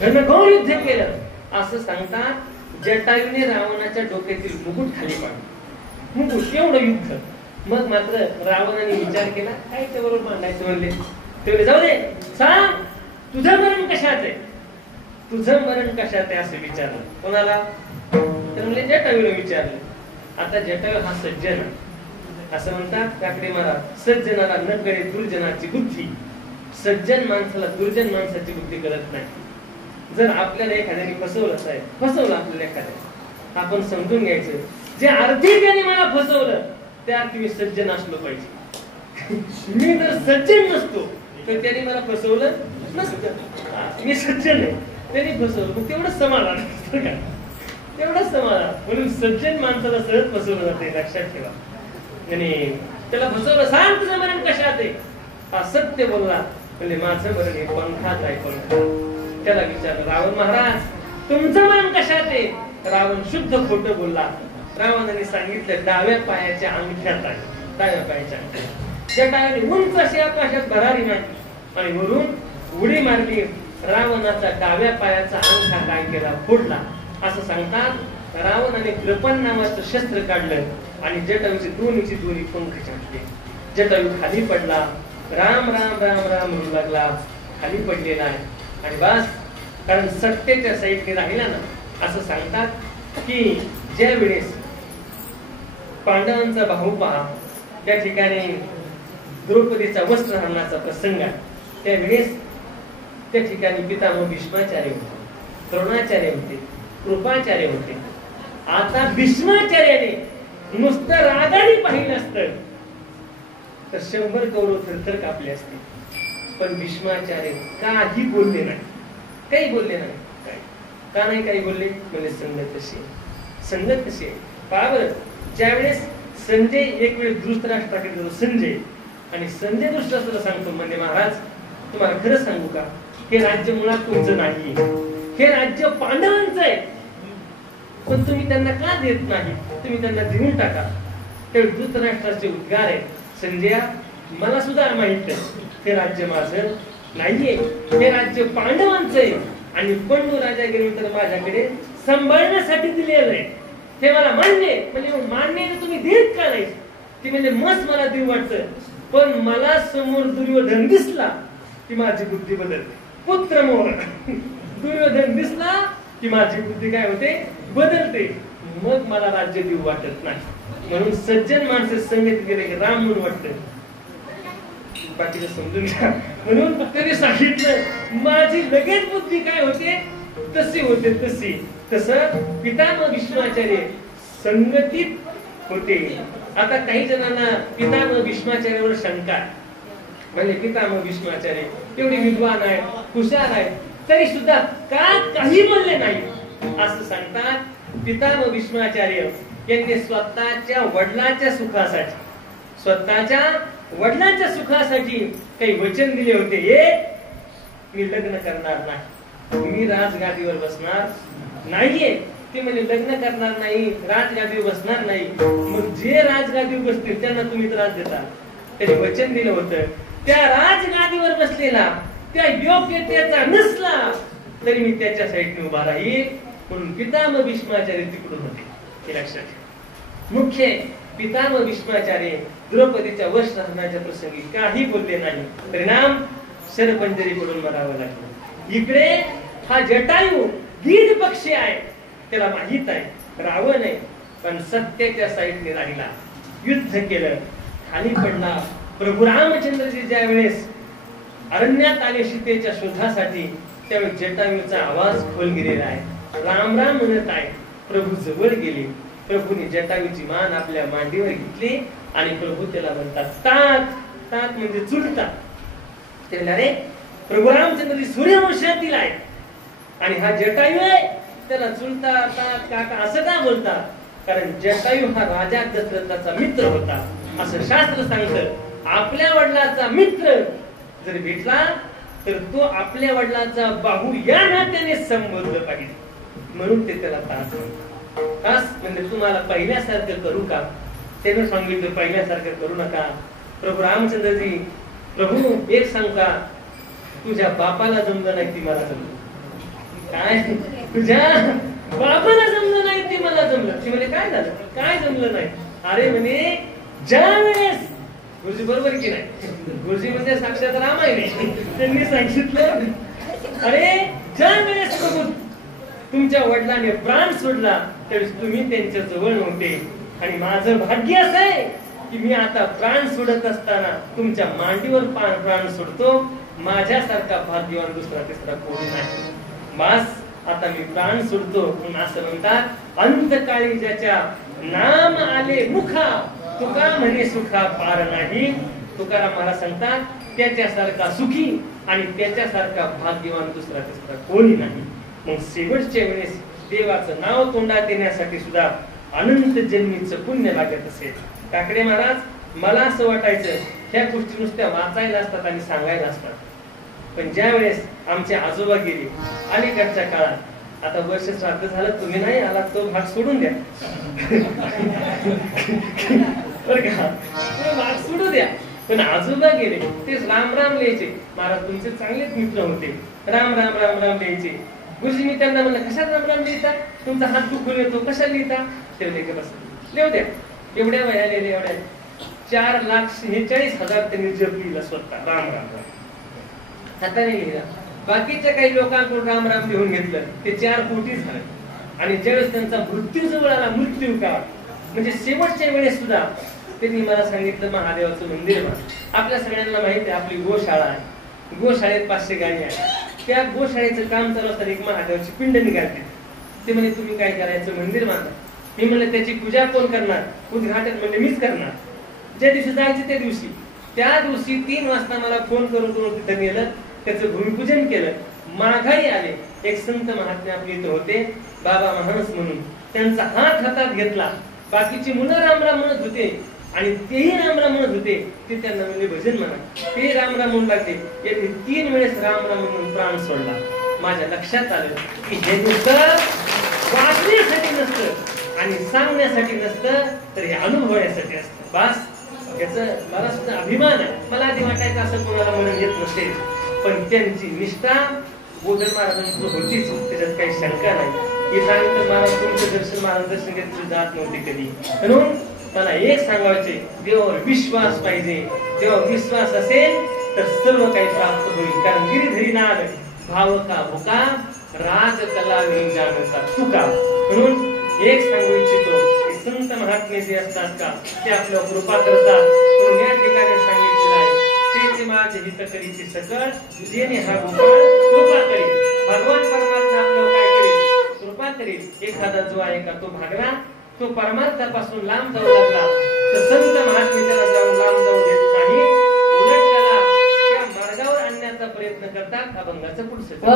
घनघोर युद्ध केलं. असं सांगतात, जटायूने रावणाच्या डोक्यातील मुकुट खाली पाडलं. मुकुट, एवढं युद्ध. मग मात्र रावणाने विचार केला, काय त्याबरोबर मांडायचं म्हणले. ते जाऊ दे, सांग तुझं मरण कशात आहे, तुझं मरण कशात आहे असं विचारलं. कोणाला तर म्हणले जटायूने विचारलं. आता जटायू हा सज्जन, असं म्हणतात काकडे महाराज, सज्जनाला न कळे दुर्जनाची बुद्धी. सज्जन माणसाला दुर्जन माणसाची बुद्धी कळत नाही. जर आपल्याला एखाद्याने फसवलं आहे, फसवलं आपल्याला एखाद्या, आपण समजून घ्यायचं, जे अर्थी त्याने मला फसवलं त्या अर्थी मी सज्जन असलो पाहिजे. मी जर सज्जन नसतो तर त्याने मला फसवलं नसतं. मी सज्जन आहे, त्याने फसवलं, मग तेवढंच समाधान असतं का, तेवढंच समाधान. म्हणून सज्जन माणसाला सहज फसवलं जाते, लक्षात ठेवा. आणि त्याला फसवलं, सांग तुझं मरण कशात आहे. हा सत्य बोलला, म्हणजे माझं मरण हे पंखात आहे, पंखात. त्याला विचारलं, रावण महाराज तुमचं मरण कशात आहे. रावण शुद्ध खोटं बोलला. रावणाने सांगितलं, डाव्या पायाच्या अंगठ्यात आहे, डाव्या पायाच्या अंगठ्यात. जटायूने उंच अशी आकाशात भरारी मारली आणि वरून उडी मारली. रावणाचा डाव्या पायाचा अंगठा काय केला, फोडला. असं सांगतात, रावणाने कृपण नावाचं शस्त्र काढलं आणि जटायूचे दोन्ही पंख छाटले. जटायू खाली पडला, राम राम राम राम म्हणू लागला, खाली पडलेला आहे. आणि बस, कारण सत्तेच्या साईडने राहिला ना. असं सांगतात की ज्या वेळेस पांडवांचा भाऊ पहा, त्या ठिकाणी द्रौपदीचा वस्त्रहरणाचा प्रसंग आहे. त्यावेळेस त्या ठिकाणी पितामह भीष्माचार्य होते, द्रोणाचार्य होते, कृपाचार्य होते. आता भीष्माचार्याने नुसतं रागाने पाहिलं असतं तर 100 कौरव थरथर कापले असते. पण भीष्माचार्य काही बोलले नाही, काही बोलले नाही. का नाही काही बोलले म्हणजे संगत कशी आहे, संगत कशी आहे. पहा बरं, ज्यावेळेस संजय एक वेळ धृतराष्ट्राकडे जातो, संजय, आणि संजय धृतराष्ट्राला सांगतो, म्हणजे महाराज तुम्हाला खरं सांगू का, हे राज्य मुळात तुमचं नाही, हे राज्य पांडवांचं आहे. पण तुम्ही त्यांना का देत नाही, तुम्ही त्यांना देऊन टाका. ते धृतराष्ट्राचे उद्गार आहे, संजया मला सुद्धा माहित आहे हे राज्य माझं नाहीये, हे राज्य पांडवांचं आहे. आणि पंडू राजा गेल्यानंतर माझ्याकडे सांभाळण्यासाठी दिलेलं आहे, हे मला मान्य आहे. म्हणजे मान्य तुम्ही देत का नाही. ती म्हणजे मस्त मला देऊ वाटतं, पण मला समोर दुर्योधन दिसला की माझी बुद्धी बदलते. पुत्र मोह दुर्योधन दिसला की माझी बुद्धी काय होते, बदलते, मग मला राज्य देऊ वाटत नाही. म्हणून सज्जन माणसं संगत गेले की राम म्हणून वाटतं, बाकीचं समजून घ्या. म्हणून भक्तांनी सांगितलं माझी लगेच बुद्धी काय होते, तशी होते तशी. तसं पितामह भीष्माचार्य संगतीत होते. आता काही जणांना पितामह भीष्माचार्यावर शंका आहे. म्हणजे पितामह भीष्माचार्य एवढे विद्वान आहेत, हुशार आहेत, तरी सुद्धा काही बोलले नाही असं सांगतात. पितामह भीष्माचार्य यांनी स्वतःच्या वडिलांच्या सुखासाठी काही वचन दिले होते. एक, मी लग्न करणार नाही, मी राजगादीवर बसणार नाहीये. ते म्हणजे लग्न करणार नाही, राजगादीवर बसणार नाही. मग जे राजगादीवर बसतील त्यांना तुम्ही त्रास देता. त्यांनी वचन दिलं होतं, त्या राजगादीवर बसलेला त्या योग्यतेचा नसला तरी मी त्याच्या साईडने उभा राहील. म्हणून पितामह भीष्माचार्य तिकडून होते, हे लक्षात ठेवा. मुख्य पितामह भीष्माचार्य द्रौपदीच्या वश राहण्याच्या प्रसंगी काही बोलले नाही. परिणाम शरपंजरी पडून मरावं लागलं. इकडे हा जटायू गीध पक्षी आहे, त्याला माहित आहे रावण आहे, पण सत्याच्या साईडने राहिला, युद्ध केलं, खाली पडला. प्रभू रामचंद्रजी ज्या वेळेस अरण्यात आले सीतेच्या शोधासाठी, त्यावेळेस जटायूचा आवाज खोल गेलेला आहे, राम राम म्हणत आहे. प्रभू जवळ गेले, प्रभूने जटायूची मान आपल्या मांडीवर घेतली आणि प्रभू त्याला म्हणतात तात. तात म्हणजे चुलता. ते अरे प्रभू रामचंद्रजी सूर्यवंशातील आहे आणि हा जटायू आहे, त्याला चुलता तात काका असं का बोलतात? कारण जटायू हा राजा दशरथाचा मित्र होता असं शास्त्र सांगतं. आपल्या वडिलाचा मित्र जर भेटला तर तो आपल्या वडिलाचा बाहू या नात्याने संबोधलं पाहिजे. म्हणून ते त्याला तात म्हणजे तुम्हाला पहिल्यासारखं करू का? त्याने सांगितलं पहिल्यासारखं करू नका. प्रभू रामचंद्रजी, प्रभू एक सांग का, तुझ्या बापाला जमलं नाही ती मला जमलं. काय तुझ्या बापाला जमलं नाही ती मला जमलं. ती म्हणजे काय झालं, काय जमलं नाही? अरे म्हणे ज्या वेळेस गुरुजी बरोबर की नाही, गुरुजी म्हणजे साक्षात राम आहे. त्यांनी सांगितलं अरे ज्या वेळेस प्रभू तुमच्या वडिलांनी प्राण सोडला त्यावेळेस तुम्ही त्यांच्या जवळ नव्हते आणि माझं भाग्य असं आहे की मी आता प्राण सोडत असताना तुमच्या मांडीवर प्राण सोडतो. माझ्यासारखा भाग्यवान दुसरा तिसरा कोणी नाही. बस आता मी प्राण सोडतो. म्हणून असं म्हणतात, अंतकाळी ज्याच्या नाम आले मुखा तुका म्हणे सुखा पार नाही. तुकाराम महाराज सांगतात त्याच्यासारखा सुखी आणि त्याच्यासारखा भाग्यवान दुसरा तिसरा कोणी नाही. मग शेवटच्या वेळेस देवाचं नाव तोंडात येण्यासाठी सुद्धा अनंत जन्मीचं पुण्य लागत असेल. काकडे महाराज, मला असं वाटायचं ह्या गोष्टी नुसत्या वाचायला असतात आणि सांगायला असतात, पण ज्या वेळेस आमचे आजोबा गेले अलीकडच्या काळात, आता वर्ष श्राद्ध झालं, तुम्ही नाही आला तो भाग सोडून द्या बरं का, तो भाग सोडू द्या. पण आजोबा गेले तेच राम राम लिहायचे. महाराज तुमचे चांगलेच मित्र होते, राम राम राम राम लिहायचे. गुरुजी मी त्यांना म्हणलं कशात राम राम लिहिता, तुमचा हात दुखून येतो, कशाला लिहिता? ते लेखक बस लिहू द्या. एवढ्या वया लिहिले, एवढ्या 4,46,000 त्यांनी जप लिहिला स्वतः राम राम राम हाताने लिहिला. बाकीच्या काही लोकांकडून राम राम लिहून घेतलं, ते 4 कोटी झाले. आणि ज्यावेळेस त्यांचा मृत्यू जवळ आला, मृत्यू काळ म्हणजे शेवटच्या वेळेस सुद्धा त्यांनी मला सांगितलं महादेवाचं मंदिर बघ. आपल्या सगळ्यांना माहिती आहे आपली गोशाळा आहे, गोशाळेत 500 गाणी आहेत. त्या गोशाळेचं काम चालू असताना एक महादेवाची पिंड निघाली. ते म्हणजे तुम्ही काय करायचं, मंदिर बांधा. मी म्हणलं त्याची पूजा कोण करणार, उद्घाटन म्हणजे मीच करणार. ज्या दिवशी जायचं त्या दिवशी 3 वाजता मला फोन करून तिथं नेलं, त्याचं भूमिपूजन केलं. माघारी आले, एक संत महात्मे आपले इथं होते बाबा महानस म्हणून, त्यांचा हात हातात घेतला. बाकीची मुलं राम राम म्हणत होते आणि तेही राम राम म्हणत होते. ते त्यांना म्हणजे भजन म्हणा, ते राम राम म्हणू लागले. यांनी 3 वेळेस राम राम म्हणून प्राण सोडला. माझ्या लक्षात आलं की हे नुसतं वाचण्यासाठी नसतं आणि सांगण्यासाठी नसतं, तर हे अनुभवण्यासाठी असतं. बस याचं मला सुद्धा अभिमान आहे. मला आधी वाटायचं असं कोणाला म्हणून येत नसेल, पण त्यांची निष्ठा बोधन महाराजांची होतीच, त्याच्यात काही शंका नाही. हे सांगितलं महाराज तुमचं दर्शन, महाराज दर्शन घेतलं जात नव्हते कधी. म्हणून मला एक सांगायचे, देवावर विश्वास पाहिजे. देवावर विश्वास असेल तर सर्व काही प्राप्त होईल. कारण गिरिधरी नाद भाव का भुका राग कलावी जाणता तुका. म्हणून एक सांगू इच्छितो की संत महात्मे जे असतात का ते आपल्यावर कृपा करतात. म्हणून या ठिकाणी सांगितलेलं आहे तेचे माझे हित करीती सकळ जेणे हा गोपाळ कृपा करील. भगवान परमात्मा आपल्यावर काय करेल? कृपा करेल. एखादा जो आहे का तो भागला, तो परमार्थापासून लांब जाऊ लागला तर संत महात्मे त्याला जाऊन लांब जाऊ देत नाही, उलट त्याला त्या मार्गावर आणण्याचा प्रयत्न करतात. अभंगाचं पुढचं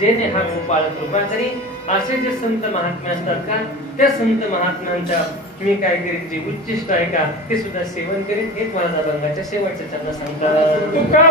जेणे हा गोपाळ कृपा करी. असे जे संत महात्मे असतात का त्या संत महात्म्यांच्या मी काय करीन जे उच्चिष्ट आहे का ते सुद्धा सेवन करीन. हेच माझा अभंगाच्या शेवटच्या चरण सांगतात. तुका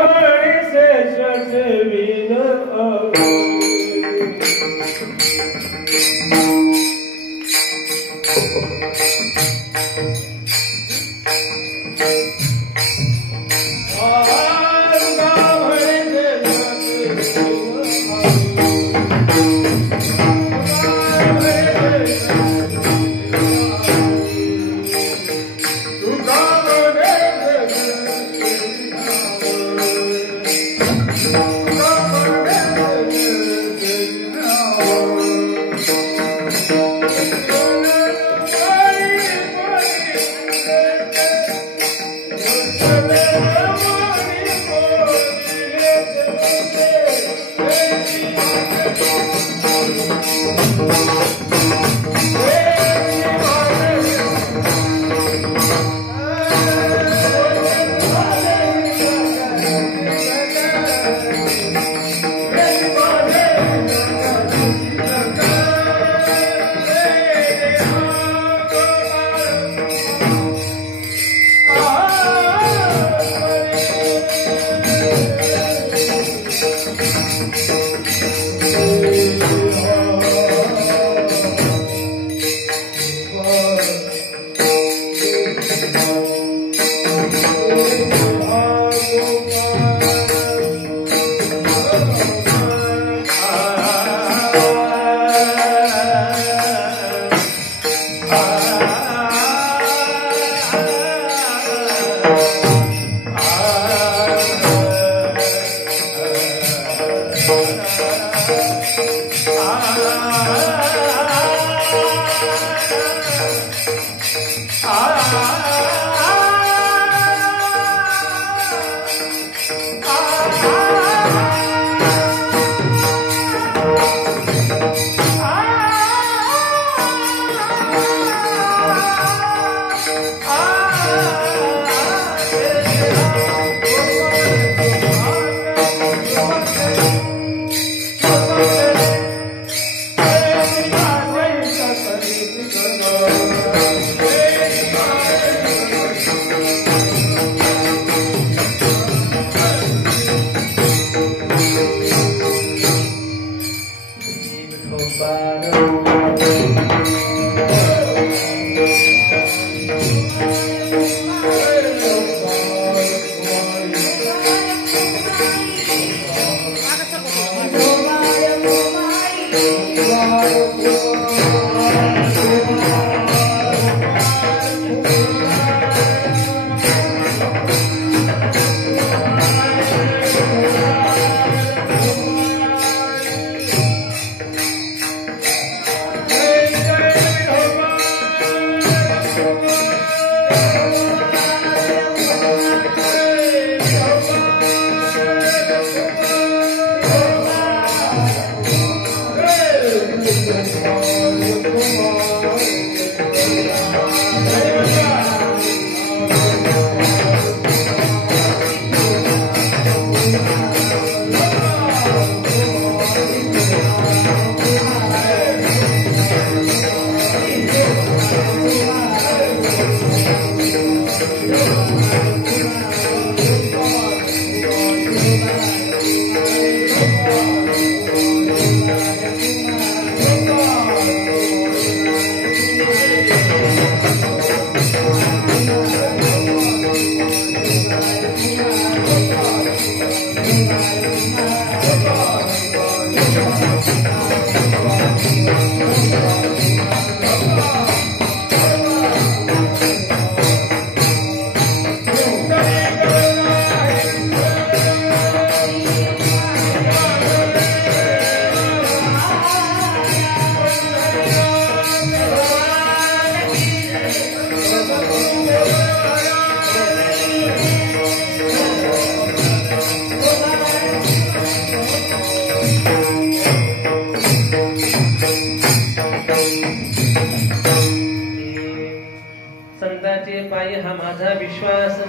संतांचे पायी हा माझा विश्वास,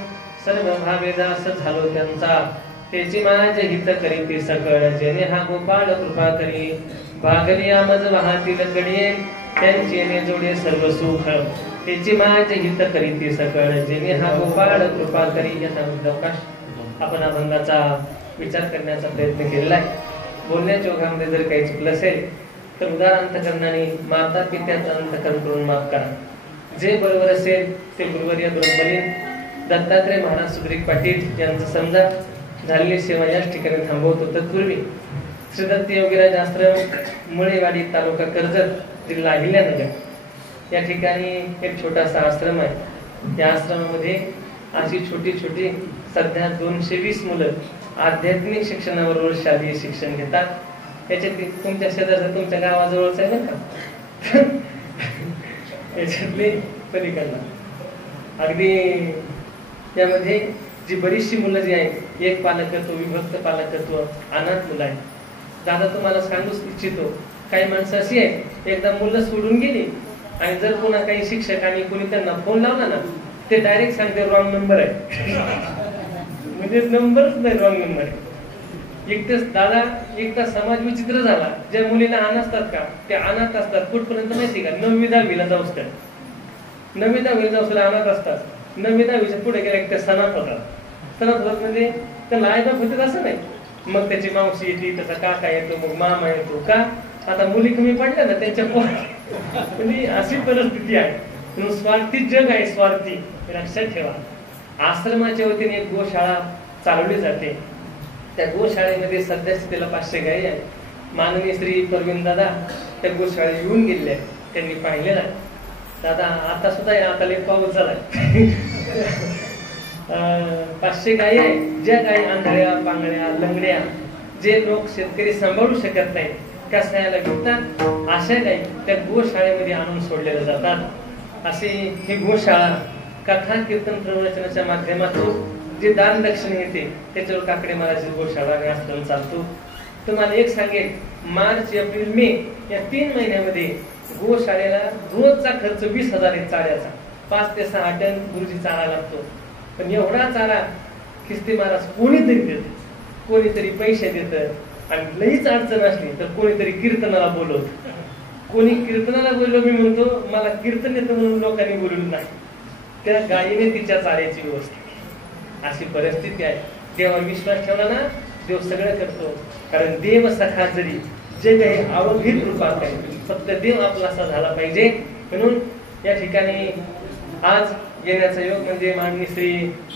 सर्व भावे दास झालो त्यांचा, त्याची माझे हित करीती सकळ, जेणे हा गोपाळ कृपा करी, भागली आमज वाहतील गडिये, त्यांचे ने जोडे सर्व सुख, त्याची माझे हित करीती सकळ, जेणे हा गोपाळ कृपा करी. याचा अवकाश आपण अभंगाचा विचार करण्याचा प्रयत्न केलेला आहे. बोलण्याच्या ओघामध्ये जर काही चुकलं असेल तर उदार अंतकरणाने माता पित्याचं अंतकरण करून माफ करा. जे बरोबर असेल ते गुरुवर्य ब्रह्मलीन दत्तात्रय महाराज सुग्रीव पाटील यांचं समजा झालेली सेवा याच ठिकाणी थांबवतो. तत्पूर्वी श्री दत्त योगीराज आश्रम मुळेवाडी तालुका कर्जत जिल्हा अहिल्यानगर या ठिकाणी एक छोटासा आश्रम आहे. या आश्रमामध्ये अशी छोटी छोटी सध्या 220 मुलं आध्यात्मिक शिक्षणाबरोबर शालेय शिक्षण घेतात. याच्यात तुमच्या शेजारचं तुमच्या गावाजवळच आहे ना का याच्यातले पलीकडला अगदी त्यामध्ये जी बरीचशी मुलं जी आहेत, एक पालकत्व, विभक्त पालकत्व, अनाथ मुलं आहेत. दादा तुम्हाला सांगूच इच्छितो, काही माणसं अशी आहेत एकदा मुलं सोडून गेली आणि जर कोणा काही शिक्षकांनी कोणी त्यांना फोन लावला ना ते डायरेक्ट सांगते रॉंग नंबर आहे म्हणजे नंबरच नाही, रॉंग नंबर आहे. एकटेच दादा एकदा समाज विचित्र झाला. ज्या मुलीला अनाथ असतात का ते अनाथ असतात कुठपर्यंत माहिती का, 9वी 10वीला जाऊ असतात. 9वी 10वीला जाऊ सुद्धा अनाथ असतात. 9वी 10वीच्या पुढे गेल्या त्या सणात होतात. सणात होतात म्हणजे त्याला आईबाप होते असं नाही. मग त्याची मावशी येते, त्याचा काका येतो, मग मामा येतो. का आता मुली कमी पडल्या ना त्यांच्या म्हणजे अशी परिस्थिती आहे. म्हणून स्वार्थी जग आहे, स्वार्थी. लक्षात ठेवा. आश्रमाच्या वतीने एक गोशाळा चालवली जाते. त्या गोशाळेमध्ये सध्या स्थितीला 500 गायी आहेत. माननीय श्री परवीन दादा त्या गोशाळेत येऊन गेलेले आहेत, त्यांनी पाहिलेला आहे. दादा आता सुद्धा आता लई पाऊस झालाय 500 गायी आहेत. ज्या गायी आंधळ्या, पांगळ्या, लंगड्या, जे लोक शेतकरी सांभाळू शकत नाही कसायला विकतात, अशा गायी त्या गोशाळेमध्ये आणून सोडलेल्या जातात. अशी ही गोशाळा कथा कीर्तन प्रवचनाच्या माध्यमातून जे दान दक्षिण येते त्याच्यावर काकडे महाराज गोशाळा आणि आश्रम चालतो. तुम्हाला एक सांगेल, मार्च एप्रिल मे या 3 महिन्यामध्ये गोशाळेला रोजचा खर्च 20,000 आहे. चाऱ्याचा 5 ते 6 टन गुरुजी चारा लागतो. पण एवढा चारा खिस्ती महाराज कोणीतरी देत, कोणीतरी पैसे देत आणि लईच अडचण असली तर कोणीतरी कीर्तनाला बोलवत. कोणी कीर्तनाला बोललो मी म्हणतो मला कीर्तन येतं म्हणून लोकांनी बोलवलं नाही. त्या गायीने तिच्या चाऱ्याची व्यवस्था. अशी परिस्थिती आहे. देवावर विश्वास ठेवला ना देव सगळं करतो. कारण देव सखा जरी जे काही अवघित रूपात आहे फक्त देव आपला असा झाला पाहिजे. म्हणून या ठिकाणी आज येण्याचा योग म्हणजे माननीय श्री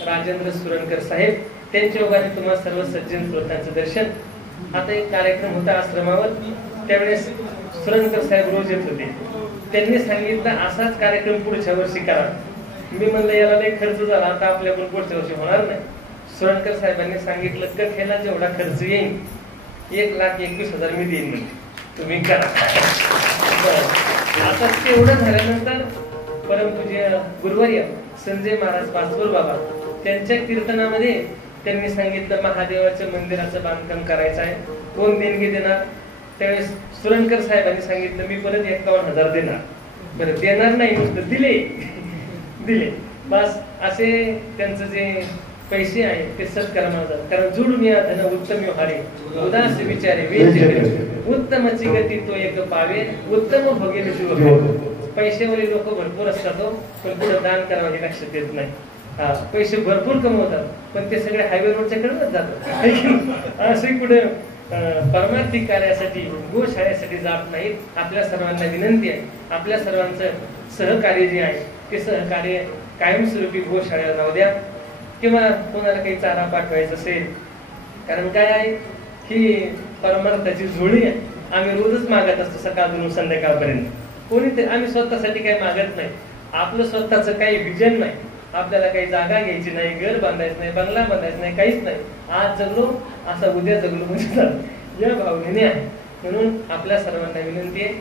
राजेंद्र सुरणकर साहेब, त्यांच्या योगाने तुम्हाला सर्व सज्जन श्रोत्यांचं दर्शन. आता एक कार्यक्रम होता आश्रमावर, त्यावेळेस सुरणकर साहेब रोज येत होते. त्यांनी सांगितलं असाच कार्यक्रम पुढच्या वर्षी करा. मी म्हणलं याला लई खर्च झाला, आता आपल्याकडून पुढच्या वर्षी होणार नाही. सुरणकर साहेबांनी सांगितलं कथेला जेवढा खर्च येईल 1,21,000 मी देईन म्हणजे तुम्ही करा. आता तेवढं झाल्यानंतर परमपूज्य गुरुवर्य संजय महाराज पाचपूर बाबा त्यांच्या कीर्तनामध्ये त्यांनी सांगितलं महादेवाच्या मंदिराचं बांधकाम करायचं आहे, कोण देणगी देणार. त्यावेळेस सुरणकर साहेबांनी सांगितलं मी परत 51,000 देणार. बरं देणार नाही नुसतं दिले बस. असे त्यांचं जे पैसे आहे ते सत्कर्माला जातात. कारण जुडून या धन उत्तम व्यवहारे उदास विचारे वेद उत्तमची गती तो एक पावे उत्तम भोगेल जीव. पैसेवाले लोक भरपूर असतात पण पुढे दान करावं हे लक्षात येत नाही. पैसे भरपूर कमवतात पण ते सगळे हायवे रोडच्या कडेच जातात. असे कुठे परमार्थिक कार्यासाठी गोशाळेसाठी जात नाहीत. आपल्या सर्वांना विनंती आहे, आपल्या सर्वांचं सहकार्य जे आहे ते सहकार्य कायमस्वरूपी गोशाळेला राहू द्या. किंवा कोणाला काही चारा पाठवायचा असेल, कारण काय आहे ही परमार्थाची झोळी आहे. आम्ही रोजच मागत असतो सकाळपासून संध्याकाळपर्यंत. कोणी आम्ही स्वतःसाठी काही मागत नाही. आपलं स्वतःच काही विजन नाही. आपल्याला काही जागा घ्यायची नाही, घर बांधायचं नाही, बंगला बांधायचं नाही, काहीच नाही. आज जगलो असा उद्या जगलो म्हणजे या भावनेने आहे. म्हणून आपल्या सर्वांना विनंती आहे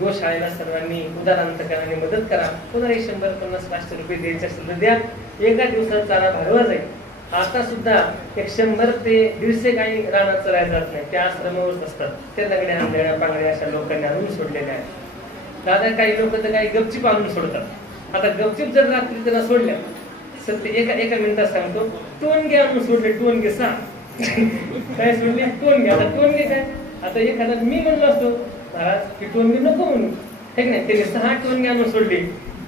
गोशाळेला सर्वांनी उदारांतकाने मदत करा. कोणाला 100-50 रुपये द्यायचे असेल तर द्या. एका दिवसात चारा भरवा जाईल. आता सुद्धा 100 ते 150 काही रानात चरायला जात नाही, त्या आश्रमावरच असतात. त्या दगड्या आंधळ्या पांगड्या अशा लोकांनी आणून सोडलेल्या आहेत. दादा काही लोक तर काही गपचीप आणून सोडतात. आता गपचीप जर रात्री त्यांना सोडल्या सत्य एका मिनिटात सांगतो, टोनगे आणून सोडले. टोनगे 6 काय सोडले? टोनगे. आता टोनगे काय? आता एखादा मी म्हणलो असतो महाराज की टोनगे नको म्हणून, हे नाही. त्याने 6 टोनगे आणून सोडले.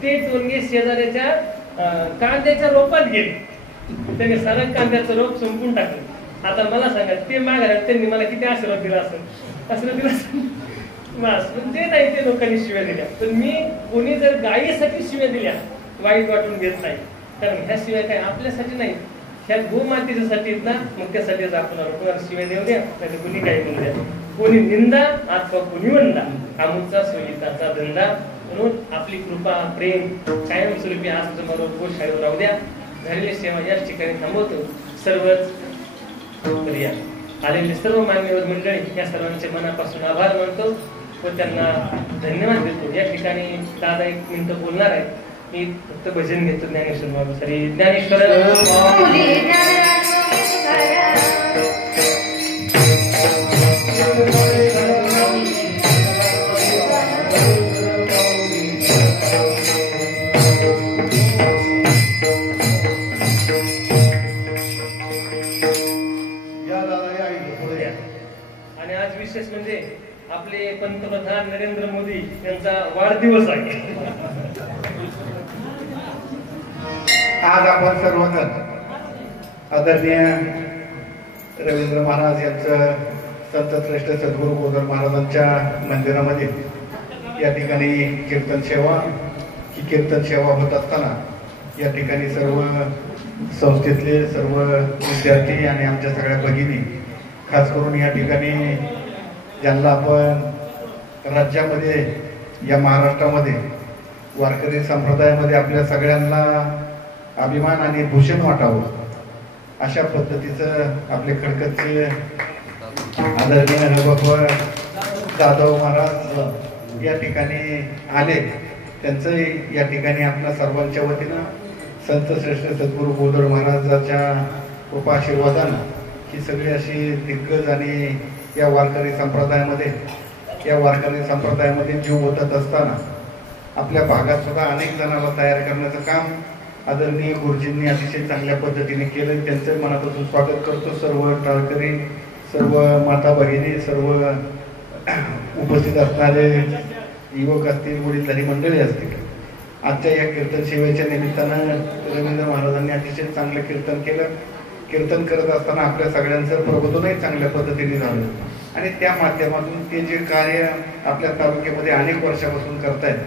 ते टोनगे शेजाऱ्याच्या कांद्याच्या रोपात गेले. त्याने सगळं कांद्याचं रोप संपून टाकलं. आता मला सांगा ते माघारात त्यांनी मला किती आशीर्वाद दिला असेल. ते नाही ते लोकांनी शिव्या दिल्या. पण मी कोणी जर गायीसाठी शिव्या दिल्या वाईट वाटून घेत नाही. कारण ह्या शिव्या काय आपल्यासाठी नाही, ह्या गोमातेसाठी ना. मग त्यासाठीच आपण कोणाला शिव्या देऊ द्या, नाही कोणी काही म्हणू द्या. कोणी निंदा अथवा कोणी वंदा आमचा सोयीताचा धंदा. म्हणून आपली कृपा प्रेम कायमस्वरूपी आज तुम्हाला गोशाळेवर राहू द्या. झालेली सेवा याच ठिकाणी थांबवतो. सर्वच प्रिया आलेले सर्व मान्यवर मंडळी या सर्वांचे मनापासून आभार मानतो व त्यांना धन्यवाद देतो. या ठिकाणी दादा 1 मिनिट बोलणार आहे. मी फक्त भजन घेतो. ज्ञानेश्वर बाबा सरी ज्ञानेश्वर आणि आज विशेष म्हणजे आपले पंतप्रधान नरेंद्र मोदी यांचा वाढदिवस आहे. आज आपण सर्वजण आदरणीय रवींद्र महाराज यांचं संत श्रेष्ठ सद्गुरू गोदर महाराजांच्या मंदिरामध्ये या ठिकाणी कीर्तन सेवा ही कीर्तन सेवा होत असताना या ठिकाणी सर्व संस्थेतले सर्व विद्यार्थी आणि आमच्या सगळ्या भगिनी, खास करून या ठिकाणी ज्यांना आपण राज्यामध्ये या महाराष्ट्रामध्ये वारकरी संप्रदायामध्ये आपल्या सगळ्यांना अभिमान आणि भूषण वाटावं अशा पद्धतीचं आपले खडकचे आदरणीय हरबप्पा जाधव महाराज या ठिकाणी आले. त्यांचं या ठिकाणी आपल्या सर्वांच्या वतीनं संत श्रेष्ठ सद्गुरू गोदर महाराजाच्या कृपा आशीर्वादानं ही सगळी अशी दिग्गज आणि या वारकरी संप्रदायामध्ये जीव ओतत असताना आपल्या भागात सुद्धा अनेक जणांना तयार करण्याचं काम आदरणीय गुरुजींनी अतिशय चांगल्या पद्धतीने केलं. त्यांचं मनापासून स्वागत करतो. सर्व टाळकरी, सर्व माता भगिनी, सर्व उपस्थित असणारे युवक असतील, वडीलधारी मंडळी असतील. आजच्या या कीर्तन सेवेच्या निमित्तानं रवींद्र महाराजांनी अतिशय चांगलं कीर्तन केलं. कीर्तन करत असताना आपल्या सगळ्यांचं प्रबोधनही चांगल्या पद्धतीने झालं. आणि त्या माध्यमातून ते जे कार्य आपल्या तालुक्यामध्ये अनेक वर्षापासून करतायत.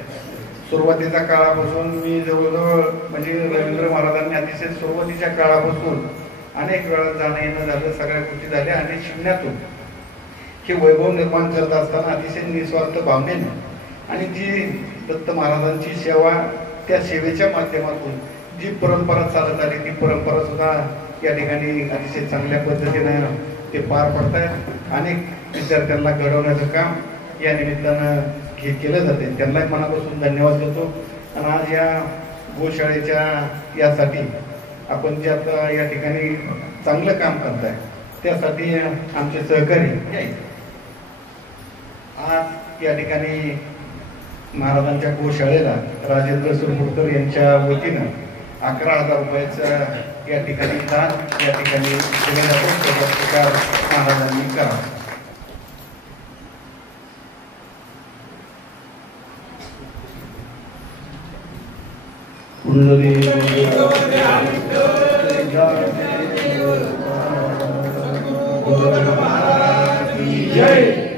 सुरुवातीच्या काळापासून मी जवळजवळ म्हणजे रवींद्र महाराजांनी अतिशय सुरुवातीच्या काळापासून अनेक वेळा जाणं येणं झालं, सगळ्या गोष्टी झाल्या आणि शून्यातून हे वैभव निर्माण करत असताना अतिशय निस्वार्थ भावनेने आणि जी दत्त महाराजांची सेवा, त्या सेवेच्या माध्यमातून जी परंपरा चालत आली ती परंपरा सुद्धा या ठिकाणी अतिशय चांगल्या पद्धतीनं ते पार पडतायत. अनेक विद्यार्थ्यांना घडवण्याचं काम या निमित्तानं हे केलं जाते. त्यांनाही मनापासून धन्यवाद देतो. आणि आज या गोशाळेच्या यासाठी आपण जे आता या ठिकाणी चांगलं काम करताय त्यासाठी आमचे सहकारी आज या ठिकाणी महाराजांच्या गोशाळेला राजेंद्र सुरपुरकर यांच्या वतीनं 11,000 रुपयाचा या ठिकाणी दान या ठिकाणी स्वीकार महाराजांनी करा. जय